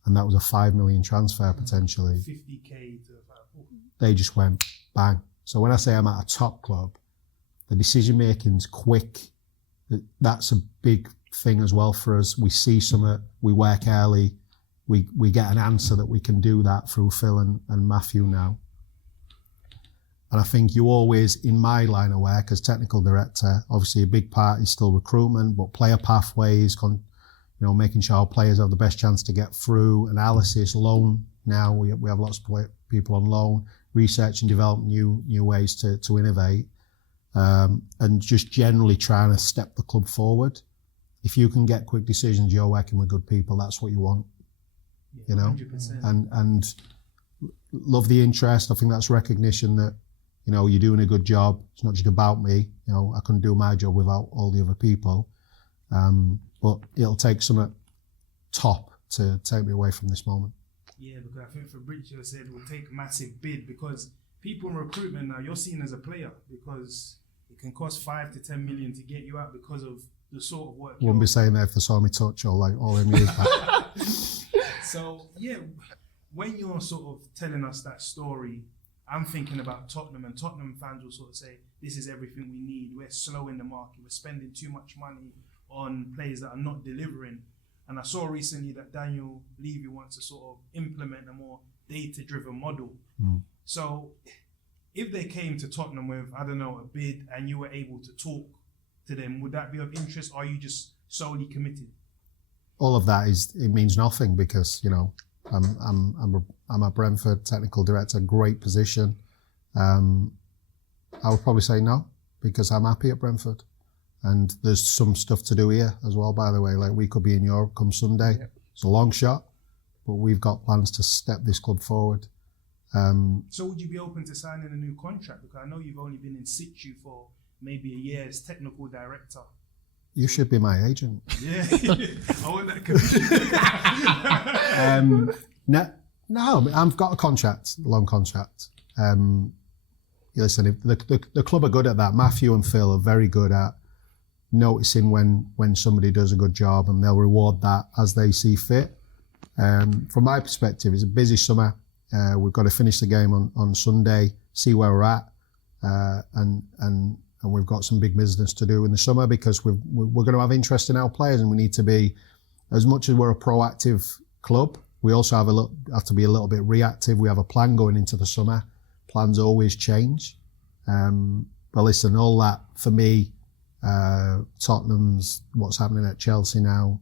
And that was a 5 million transfer potentially. 50k to 5. They just went bang. So when I say I'm at a top club, the decision making's quick. That's a big thing as well for us. We see something, we work early, we get an answer that we can do that through Phil and Matthew now. And I think you always, in my line of work as technical director, obviously a big part is still recruitment, but player pathways, making sure our players have the best chance to get through, analysis, loan. Now we have lots of people on loan, research and develop new ways to innovate, and just generally trying to step the club forward. If you can get quick decisions, you're working with good people. That's what you want, 100%. And love the interest. I think that's recognition that you're doing a good job. It's not just about me. I couldn't do my job without all the other people. But it'll take some top to take me away from this moment. Yeah, because I think Fabrizio said it will take a massive bid, because people in recruitment now, you're seen as a player because it can cost 5 to 10 million to get you out because of the sort of work. Wouldn't be saying that if they saw me touch or like all them years back. So yeah, when you're sort of telling us that story, I'm thinking about Tottenham, and Tottenham fans will sort of say, this is everything we need. We're slow in the market. We're spending too much money on players that are not delivering. And I saw recently that Daniel Levy wants to sort of implement a more data-driven model. So if they came to Tottenham with, I don't know, a bid, and you were able to talk to them, would that be of interest, or are you just solely committed? All of that it means nothing, because I'm a Brentford technical director, great position. I would probably say no, because I'm happy at Brentford. And there's some stuff to do here as well, by the way. Like, we could be in Europe come Sunday. Yeah. It's a long shot, but we've got plans to step this club forward. So would you be open to signing a new contract? Because I know you've only been in situ for maybe a year as technical director. You should be my agent. Yeah, I want that commission. No, I've got a contract, long contract. Listen, the club are good at that. Matthew and Phil are very good at noticing when somebody does a good job, and they'll reward that as they see fit. From my perspective, it's a busy summer. We've got to finish the game on Sunday, see where we're at, and we've got some big business to do in the summer, because we're going to have interest in our players, and we need to be, as much as we're a proactive club, we also have to be a little bit reactive. We have a plan going into the summer. Plans always change. But listen, all that for me, Tottenham's, what's happening at Chelsea now,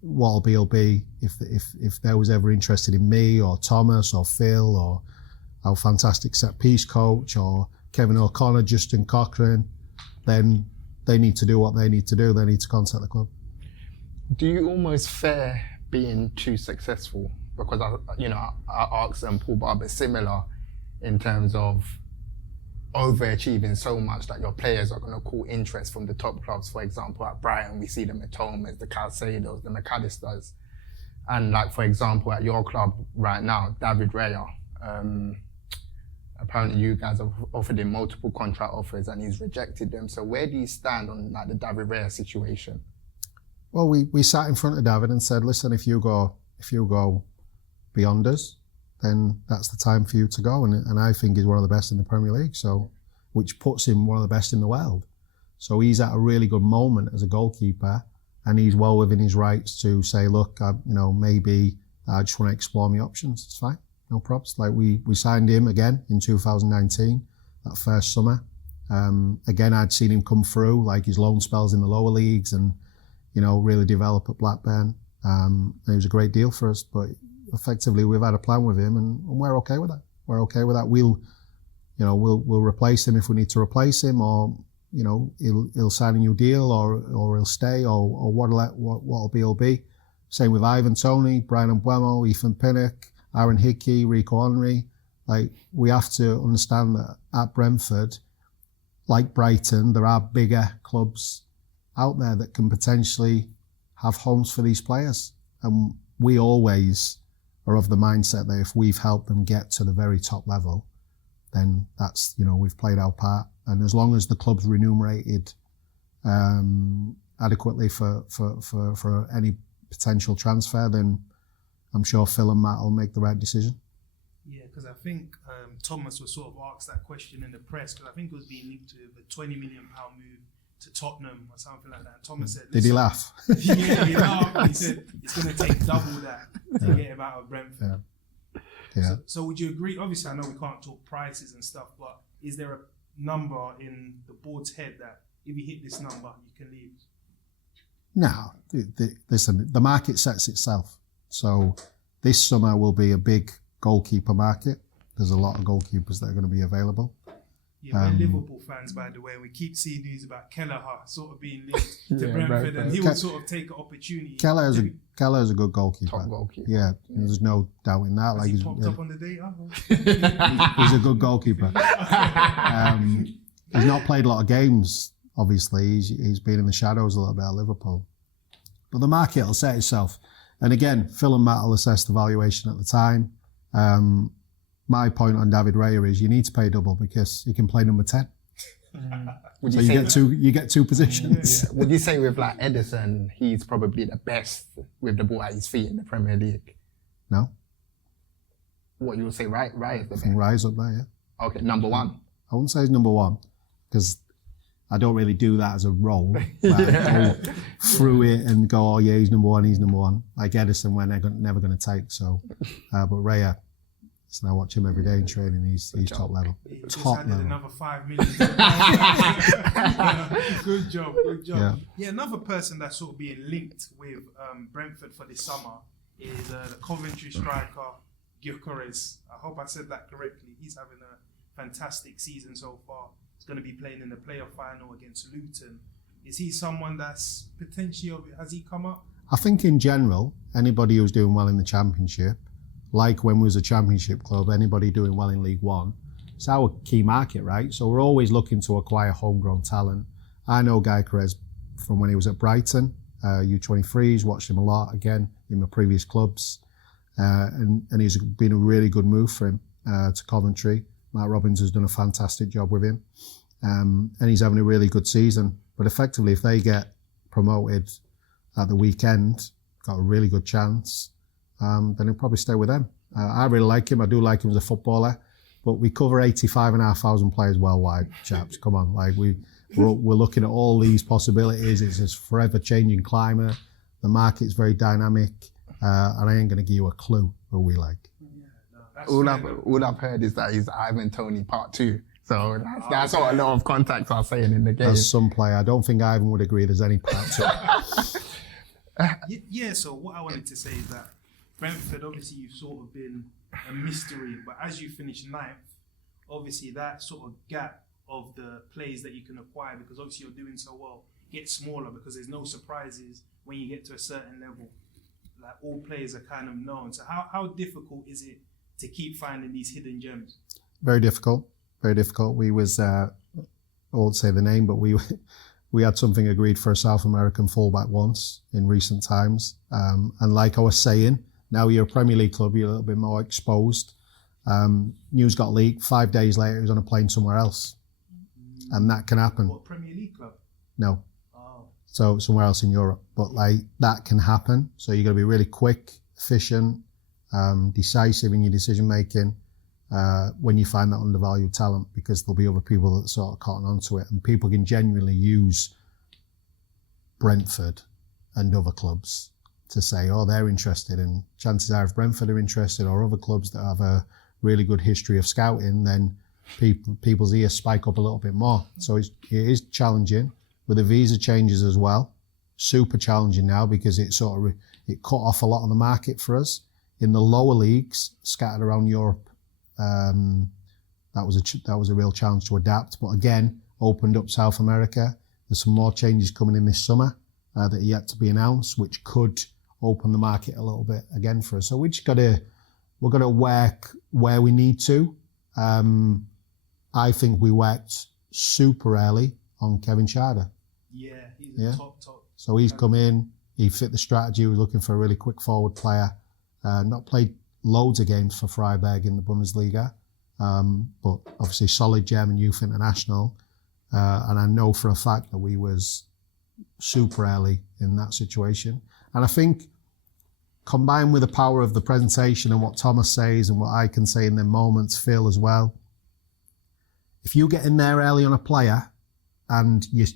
what'll be. If there was ever interested in me or Thomas or Phil or our fantastic set piece coach or Kevin O'Connor, Justin Cochrane, then they need to do what they need to do. They need to contact the club. Do you almost fear being too successful? Because I asked them, Paul Barber, similar in terms of overachieving so much that your players are going to call interest from the top clubs. For example, at Brighton, we see the Mitomas, the Caicedos, the McAllisters. And like, for example, at your club right now, David Raya, apparently you guys have offered him multiple contract offers and he's rejected them. So where do you stand on like the David Raya situation? Well, we sat in front of David and said, listen, if you go beyond us, then that's the time for you to go. And I think he's one of the best in the Premier League, so which puts him one of the best in the world. So he's at a really good moment as a goalkeeper, and he's well within his rights to say, look, maybe I just want to explore my options. It's fine, no props. Like we signed him again in 2019, that first summer. Again, I'd seen him come through, like his loan spells in the lower leagues, and really develop at Blackburn. And it was a great deal for us, but effectively we've had a plan with him, and we're okay with that. We're okay with that. We'll replace him if we need to replace him, or he'll sign a new deal, or he'll stay, or what'll be, he'll be. Same with Ivan Toney, Brian Mbeumo, Ethan Pinnock, Aaron Hickey, Rico Henry. Like, we have to understand that at Brentford, like Brighton, there are bigger clubs out there that can potentially have homes for these players, and we always are of the mindset that if we've helped them get to the very top level, then that's, we've played our part. And as long as the club's remunerated adequately for any potential transfer, then I'm sure Phil and Matt will make the right decision. Yeah, because I think Thomas was sort of asked that question in the press, because I think it was being linked to the £20 million move to Tottenham or something like that. And Thomas said, did he laugh? Yeah, he laughed. He said it's going to take double that to get him out of Brentford. Yeah. So would you agree? Obviously, I know we can't talk prices and stuff, but is there a number in the board's head that if you hit this number, you can leave? No, listen, the market sets itself. So this summer will be a big goalkeeper market. There's a lot of goalkeepers that are going to be available. Yeah, we're Liverpool fans, by the way, and we keep seeing news about Kelleher sort of being linked to Brentford, and he will sort of take an opportunity. Kelleher's a good goalkeeper. Top goalkeeper. Yeah, there's no doubt in that. Has he popped up on the data? He's a good goalkeeper. He's not played a lot of games, obviously. He's been in the shadows a little bit at Liverpool. But the market will set itself. And again, Phil and Matt will assess the valuation at the time. My point on David Raya is you need to pay double because he can play number 10. So you get two positions. Yeah. Would you say with like Edison, he's probably the best with the ball at his feet in the Premier League? No. What you would say, Raya's the best? I think Raya's up there, yeah. Okay, number one. I wouldn't say he's number one because I don't really do that as a role. I go through it and go, oh yeah, he's number one. Like Edison, we're never going to take. So, but Raya, so I watch him every day in training. He's top level. Top level. Another 5 million. Good job. Yeah, another person that's sort of being linked with Brentford for this summer is the Coventry striker Gyökeres. I hope I said that correctly. He's having a fantastic season so far. He's going to be playing in the playoff final against Luton. Is he someone that's potentially, has he come up? I think in general, anybody who's doing well in the Championship, like when we was a Championship club, anybody doing well in League One, it's our key market, right? So we're always looking to acquire homegrown talent. I know Gyökeres from when he was at Brighton, U23s, watched him a lot, again, in my previous clubs. And he's been a really good move for him to Coventry. Matt Robbins has done a fantastic job with him. And he's having a really good season. But effectively, if they get promoted at the weekend, got a really good chance, then he'll probably stay with them. I really like him. I do like him as a footballer. But we cover 85,500 players worldwide, chaps. Come on. Like we're looking at all these possibilities. It's a forever changing climate. The market's very dynamic. And I ain't going to give you a clue who we like. All I've heard is that he's Ivan Toney Part 2. So that's what a lot of contacts are saying in the game. As some player, I don't think Ivan would agree there's any Part 2. Yeah, so what I wanted to say is that Brentford, obviously you've sort of been a mystery, but as you finish ninth, obviously that sort of gap of the players that you can acquire, because obviously you're doing so well, get smaller because there's no surprises when you get to a certain level. Like all players are kind of known. So how difficult is it to keep finding these hidden gems? Very difficult. Very difficult. We was, I won't say the name, but we had something agreed for a South American fullback once in recent times. And like I was saying, now you're a Premier League club, you're a little bit more exposed. News got leaked. 5 days later, he was on a plane somewhere else. And that can happen. What, Premier League club? No. Oh. So somewhere else in Europe. But like that can happen. So you got to be really quick, efficient, decisive in your decision making when you find that undervalued talent, because there'll be other people that sort of cotton onto it, and people can genuinely use Brentford and other clubs to say, oh, they're interested, and chances are if Brentford are interested or other clubs that have a really good history of scouting, then people's ears spike up a little bit more. So it is challenging with the visa changes as well. Super challenging now because it cut off a lot of the market for us in the lower leagues scattered around Europe. That was a real challenge to adapt, but again opened up South America. There's some more changes coming in this summer that are yet to be announced, which could open the market a little bit again for us. So we're gonna work where we need to. I think we worked super early on Kevin Schade. Yeah, he's a top. So he's come in, he fit the strategy, we're looking for a really quick forward player. Not played loads of games for Freiburg in the Bundesliga, but obviously solid German youth international. And I know for a fact that we was super early in that situation. And I think combined with the power of the presentation and what Thomas says and what I can say in them moments, Phil as well, if you get in there early on a player and you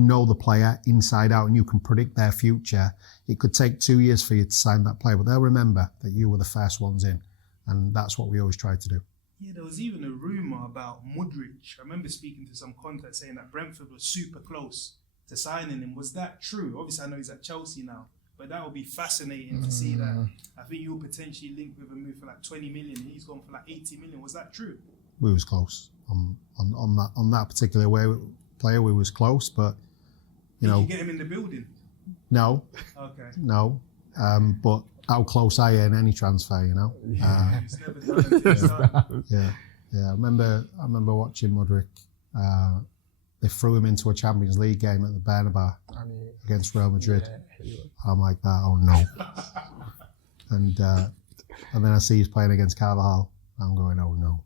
know the player inside out and you can predict their future, it could take 2 years for you to sign that player, but they'll remember that you were the first ones in, and that's what we always try to do. Yeah, there was even a rumour about Mudryk. I remember speaking to some contacts saying that Brentford was super close to signing him. Was that true? Obviously, I know he's at Chelsea now, but that would be fascinating to see that. I think you'll potentially link with a move for like 20 million, and he's gone for like 80 million. Was that true? We was close on that particular player. We was close, but Did you get him in the building? No. Okay. No. But how close are you in any transfer? It's never done until it's done. Yeah. I remember watching Mudryk. They threw him into a Champions League game at the Bernabeu against Real Madrid. Yeah. I'm like that. Oh no. and then I see he's playing against Carvajal. I'm going, oh no.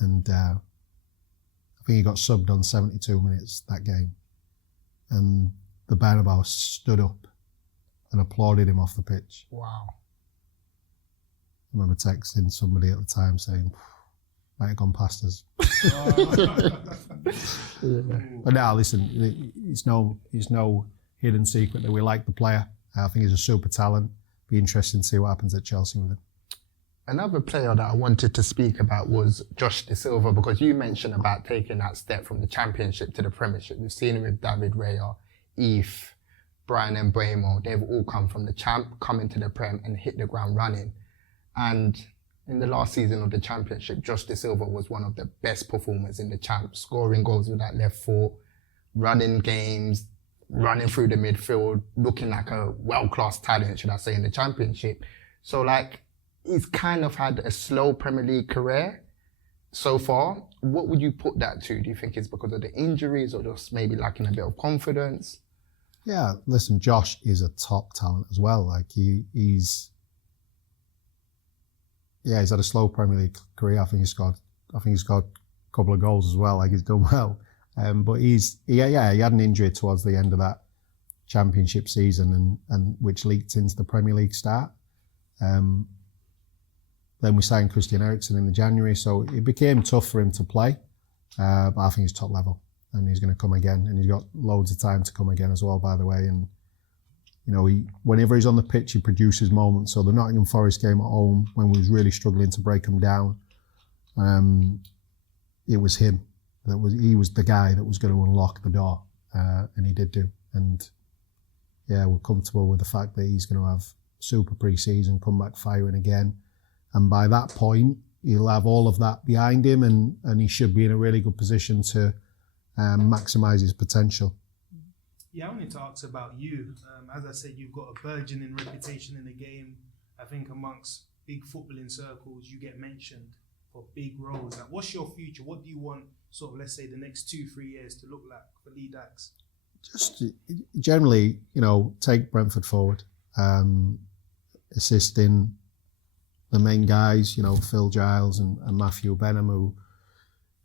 And I think he got subbed on 72 minutes that game. And the Bernabeu stood up and applauded him off the pitch. Wow. I remember texting somebody at the time saying, might have gone past us. But now, listen, it's no hidden secret that we like the player. I think he's a super talent. Be interesting to see what happens at Chelsea with him. Another player that I wanted to speak about was Josh Dasilva, because you mentioned about taking that step from the Championship to the Premiership. We've seen it with David Raya, Eve, Brian and Bremo. They've all come from the Champ, come into the Prem and hit the ground running. And in the last season of the Championship, Josh Dasilva was one of the best performers in the Champ, scoring goals with that left foot, running games, running through the midfield, looking like a world-class talent, should I say, in the Championship. So he's kind of had a slow Premier League career so far. What would you put that to? Do you think it's because of the injuries or just maybe lacking a bit of confidence? Yeah, listen, Josh is a top talent as well. He's had a slow Premier League career. I think he scored a couple of goals as well. He's done well. But he had an injury towards the end of that Championship season and which leaked into the Premier League start. Then we signed Christian Eriksen in the January, so it became tough for him to play. But I think he's top level, and he's going to come again, and he's got loads of time to come again as well, by the way. And whenever he's on the pitch, he produces moments. So the Nottingham Forest game at home, when we was really struggling to break him down, it was him. He was the guy that was going to unlock the door, and he did do. And yeah, we're comfortable with the fact that he's going to have super pre-season, come back firing again. And by that point, he'll have all of that behind him, and he should be in a really good position to maximise his potential. Yeah, I wanted to ask about you. As I said, you've got a burgeoning reputation in the game. I think amongst big footballing circles, you get mentioned for big roles. Like, what's your future? What do you want, sort of, let's say, the next 2-3 years to look like for Lee Dykes? Just generally, take Brentford forward, assisting the main guys, Phil Giles and Matthew Benham,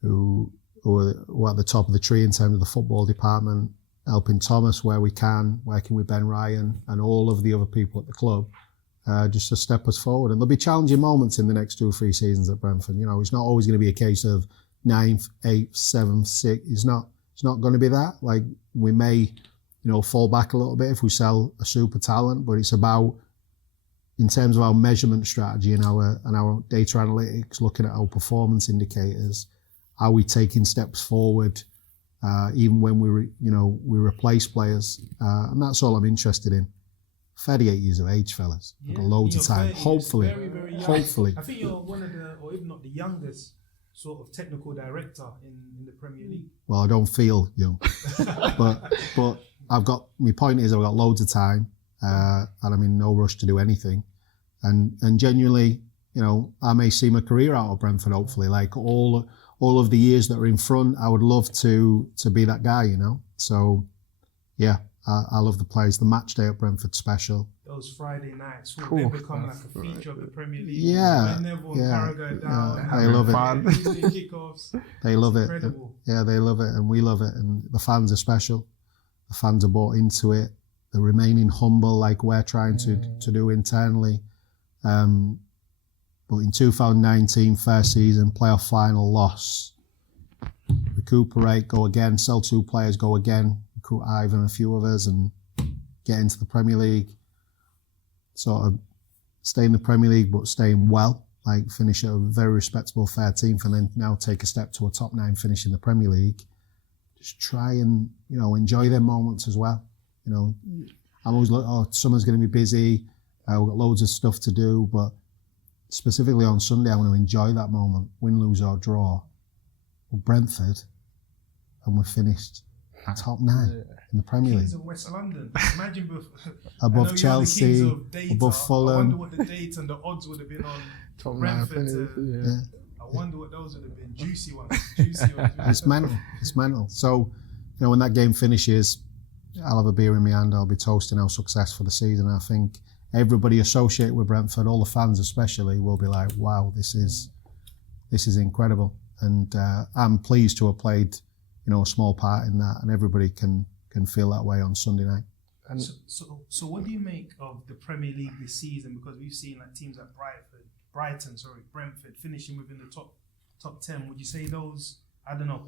who are at the top of the tree in terms of the football department, helping Thomas where we can, working with Ben Ryan and all of the other people at the club, just to step us forward. And there'll be challenging moments in the next 2 or 3 seasons at Brentford. It's not always going to be a case of 9th, 8th, 7th, 6th. It's not going to be that. Like, we may, fall back a little bit if we sell a super talent, but it's about, in terms of our measurement strategy and our data analytics, looking at our performance indicators, are we taking steps forward, even when we replace players, and that's all I'm interested in. 38 years of age, fellas. I've got loads of time. Hopefully, very, very young. hopefully. I think you're one of the, or if not the youngest, sort of technical director in the Premier League. Well, I don't feel young, but my point is I've got loads of time, and I'm in no rush to do anything, and genuinely, I may see my career out of Brentford. Hopefully, like all of the years that are in front, I would love to be that guy. So yeah. I love the players. The match day at Brentford special. Those Friday nights, they become like a feature of the Premier League. Yeah, Neville and Carragher down. They love it. Kickoffs. They love it. Incredible. Yeah, they love it, and we love it. And the fans are special. The fans are bought into it. They're remaining humble, like we're trying to do internally. But in 2019, first season, playoff final loss. Recuperate, go again. Sell 2 players, go again. Recruit Ivan and a few others and get into the Premier League. Sort of stay in the Premier League, but staying well, like finish at a very respectable 13th, and then now take a step to a top 9 finish in the Premier League. Just try and, enjoy their moments as well. I'm always like, summer's going to be busy. We've got loads of stuff to do, but specifically on Sunday, I want to enjoy that moment, win, lose or draw. We're Brentford, and we're finished top 9 in the Premier League. Kings of West London. Imagine above Chelsea, above Fulham. I wonder what the dates and the odds would have been on top Brentford. I wonder what those would have been. Juicy ones. It's mental. So, when that game finishes, I'll have a beer in my hand. I'll be toasting our success for the season. I think everybody associated with Brentford, all the fans especially, will be like, "Wow, this is incredible." And I'm pleased to have played, a small part in that, and everybody can feel that way on Sunday night. And so what do you make of the Premier League this season? Because we've seen like teams like Brentford finishing within the top 10. Would you say those,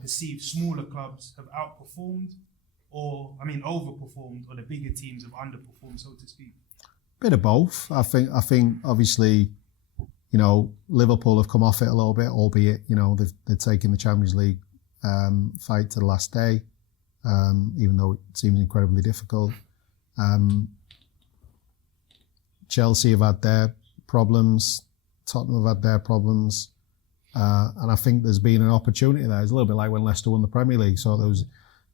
perceived smaller clubs have outperformed, or overperformed, or the bigger teams have underperformed, so to speak? Bit of both. I think obviously, Liverpool have come off it a little bit, albeit they're taking the Champions League fight to the last day, even though it seems incredibly difficult. Chelsea have had their problems, Tottenham have had their problems, and I think there's been an opportunity there. It's a little bit like when Leicester won the Premier League, so those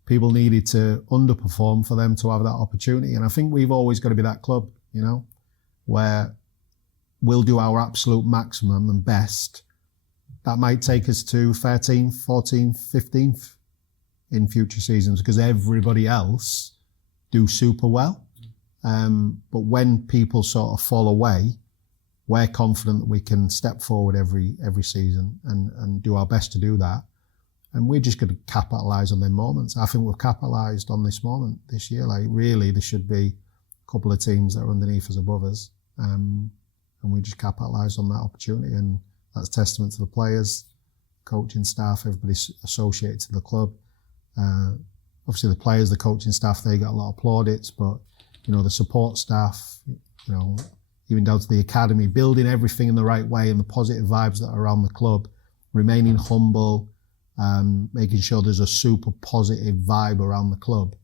people needed to underperform for them to have that opportunity, and I think we've always got to be that club, where we'll do our absolute maximum and best. That might take us to 13th, 14th, 15th in future seasons because everybody else do super well. But when people sort of fall away, we're confident that we can step forward every season and do our best to do that. And we're just going to capitalise on them moments. I think we've capitalised on this moment this year. Like, really, there should be a couple of teams that are underneath us, above us. And we just capitalised on that opportunity. And that's testament to the players, coaching staff, everybody associated to the club. Obviously, the players, the coaching staff, they got a lot of plaudits, but, the support staff, even down to the academy, building everything in the right way and the positive vibes that are around the club, remaining humble, making sure there's a super positive vibe around the club.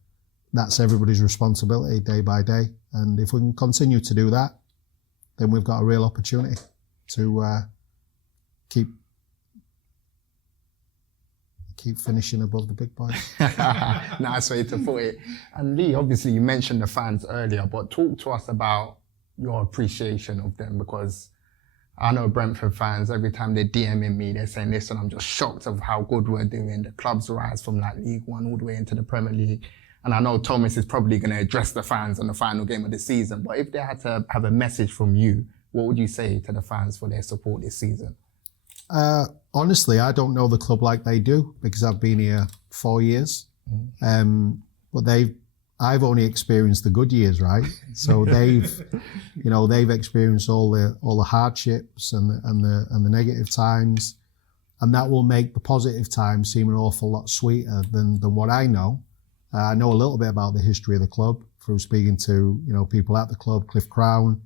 That's everybody's responsibility day by day. And if we can continue to do that, then we've got a real opportunity to keep finishing above the big boys. Nice way to put it. And Lee, obviously you mentioned the fans earlier, but talk to us about your appreciation of them, because I know Brentford fans, every time they're DMing me, they're saying, listen, I'm just shocked of how good we're doing. The club's rise from like League One all the way into the Premier League. And I know Thomas is probably going to address the fans on the final game of the season, but if they had to have a message from you, what would you say to the fans for their support this season? Honestly, I don't know the club like they do, because I've been here 4 years. But I've only experienced the good years, right? So they've experienced all the hardships and the negative times, and that will make the positive times seem an awful lot sweeter than what I know. I know a little bit about the history of the club through speaking to people at the club, Cliff Crown,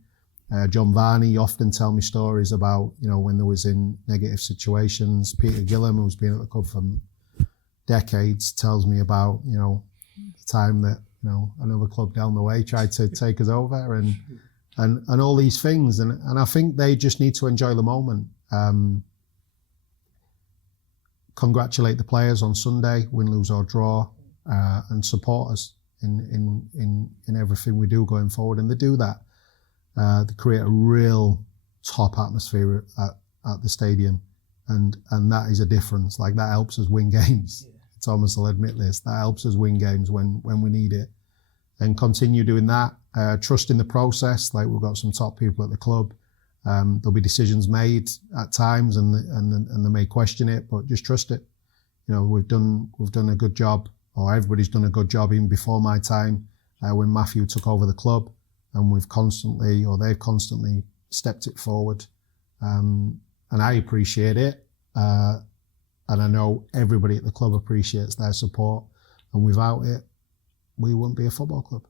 John Varney often tell me stories about when there was in negative situations. Peter Gillam, who's been at the club for decades, tells me about the time that another club down the way tried to take us over, and all these things, and I think they just need to enjoy the moment. Congratulate the players on Sunday, win, lose or draw, and support us in everything we do going forward, and they do that. They create a real top atmosphere at the stadium, and that is a difference. Like, that helps us win games. Yeah. Thomas will admit this. That helps us win games when we need it, and continue doing that. Trust in the process. Like, we've got some top people at the club. There'll be decisions made at times, and they may question it, but just trust it. We've done a good job, or everybody's done a good job even before my time when Matthew took over the club. And they've constantly stepped it forward. And I appreciate it. And I know everybody at the club appreciates their support. And without it, we wouldn't be a football club.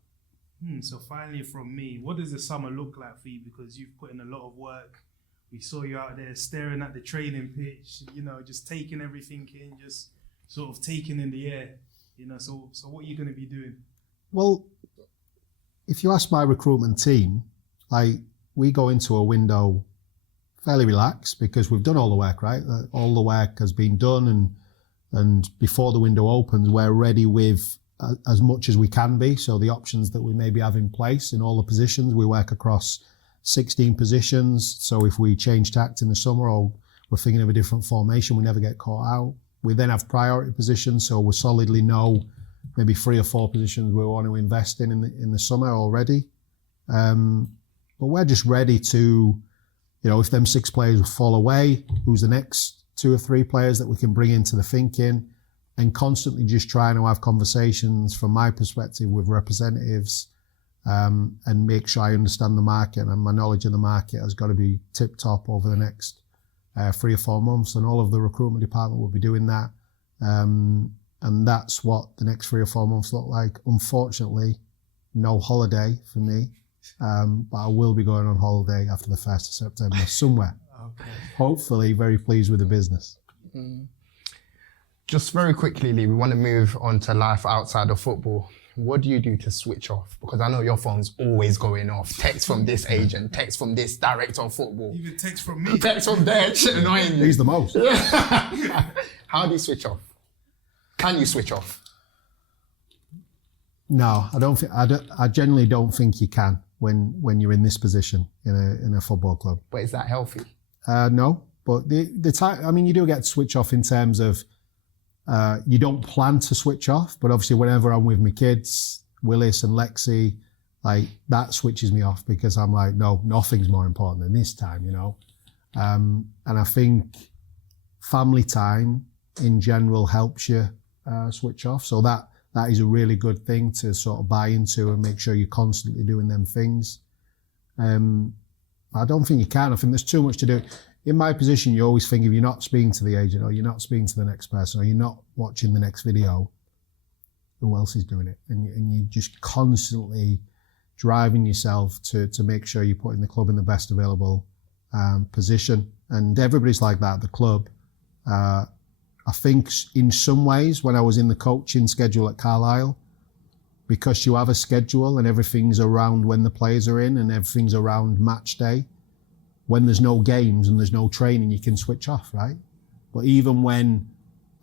So finally from me, what does the summer look like for you? Because you've put in a lot of work. We saw you out there staring at the training pitch, just taking everything in, just sort of taking in the air. So what are you going to be doing? Well, if you ask my recruitment team, we go into a window fairly relaxed, because we've done all the work, right? All the work has been done, and before the window opens, we're ready with as much as we can be. So the options that we maybe have in place in all the positions, we work across 16 positions. So if we change tact in the summer, or we're thinking of a different formation, we never get caught out. We then have priority positions, so we solidly know maybe 3 or 4 positions we want to invest in the summer already. But we're just ready to, if them 6 players fall away, who's the next 2 or 3 players that we can bring into the thinking, and constantly just trying to have conversations from my perspective with representatives, and make sure I understand the market, and my knowledge of the market has got to be tip top over the next 3 or 4 months, and all of the recruitment department will be doing that. And that's what the next 3 or 4 months look like. Unfortunately, no holiday for me, but I will be going on holiday after the 1st of September somewhere. Okay. Hopefully, very pleased with the business. Just very quickly, Lee, we want to move on to life outside of football. What do you do to switch off? Because I know your phone's always going off. Text from this agent, text from this director of football. Even text from me. Text from there, shit annoying you. He's the most. How do you switch off? Can you switch off? No, I generally don't think you can when you're in this position in a football club. But is that healthy? No, but the time, I mean, you do get to switch off in terms of you don't plan to switch off, but obviously whenever I'm with my kids, Willis and Lexi, like, that switches me off, because I'm like, no, nothing's more important than this time, and I think family time in general helps you switch off. So that is a really good thing to sort of buy into and make sure you're constantly doing them things. I don't think you can. I think there's too much to do. In my position, you always think if you're not speaking to the agent, or you're not speaking to the next person, or you're not watching the next video, who else is doing it? And you're just constantly driving yourself to make sure you're putting the club in the best available position. And everybody's like that at the club. I think in some ways, when I was in the coaching schedule at Carlisle, because you have a schedule and everything's around when the players are in and everything's around match day, when there's no games and there's no training, you can switch off, right? But even when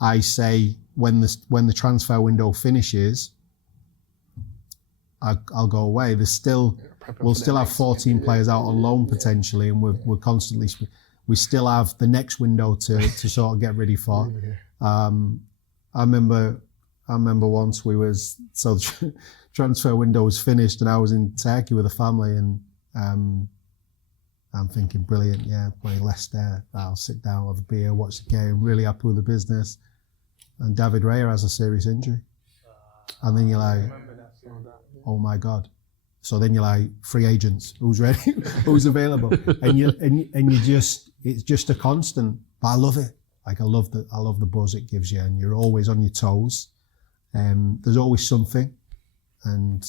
I say when the transfer window finishes, I'll go away. We'll still have 14 players out on loan potentially, and we're constantly. We still have the next window to sort of get ready for. I remember once the transfer window was finished, and I was in Turkey with a family, and I'm thinking, brilliant, yeah, play Leicester. I'll sit down, have a beer, watch the game. Really happy with the business. And David Raya has a serious injury, and then you're like, oh my God. So then you're like, free agents, who's ready, who's available, and you just, it's just a constant. But I love it. Like I love the buzz it gives you, and you're always on your toes. There's always something, and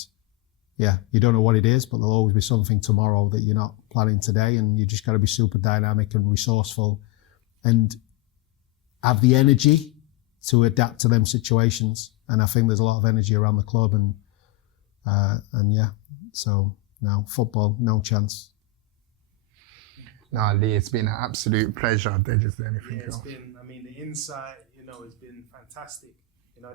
yeah, you don't know what it is, but there'll always be something tomorrow that you're not planning today, and you just got to be super dynamic and resourceful, and have the energy to adapt to them situations. And I think there's a lot of energy around the club, and yeah. So no, football, no chance. No, Lee, it's been an absolute pleasure. Is there anything else? The insight, has been fantastic.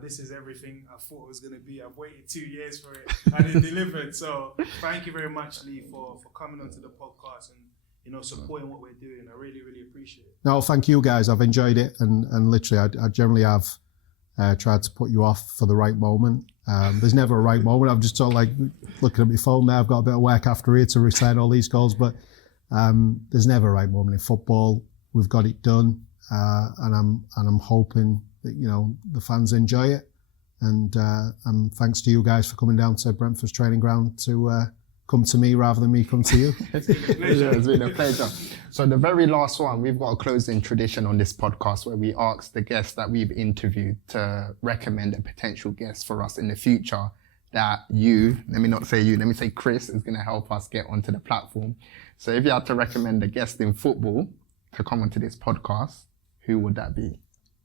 This is everything I thought it was going to be. I've waited 2 years for it, and it delivered. So thank you very much, Lee, for coming onto the podcast and, supporting what we're doing. I really, really appreciate it. No, thank you guys. I've enjoyed it, and literally, I generally have tried to put you off for the right moment. There's never a right moment. I'm just sort of like looking at my phone now. I've got a bit of work after here to return all these goals, but there's never a right moment in football. We've got it done, and I'm hoping that the fans enjoy it. And thanks to you guys for coming down to Brentford's training ground to come to me rather than me come to you. It's been a pleasure. So the very last one, we've got a closing tradition on this podcast where we ask the guests that we've interviewed to recommend a potential guest for us in the future that let me say Chris is going to help us get onto the platform. So if you had to recommend a guest in football to come onto this podcast, who would that be?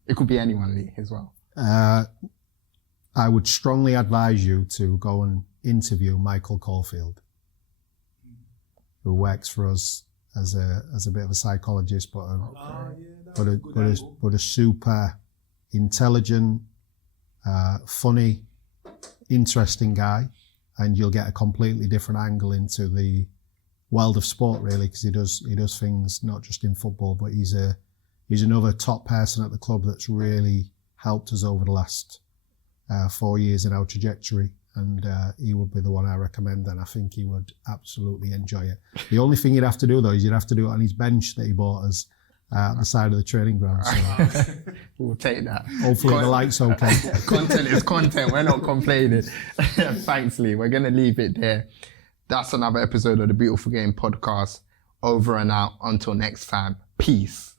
It could be anyone, Lee, as well. I would strongly advise you to go and interview Michael Caulfield, who works for us as a bit of a psychologist, but a super intelligent, funny, interesting guy, and you'll get a completely different angle into the world of sport, really, because he does things not just in football, but he's another top person at the club that's really helped us over the last 4 years in our trajectory. And he would be the one I recommend, and I think he would absolutely enjoy it. The only thing you'd have to do, though, is you'd have to do it on his bench that he bought us at the side of the training ground. So we'll take that. Hopefully the light's okay. Content is content. We're not complaining. Thanks, Lee. We're going to leave it there. That's another episode of the Beautiful Game podcast. Over and out. Until next time. Peace.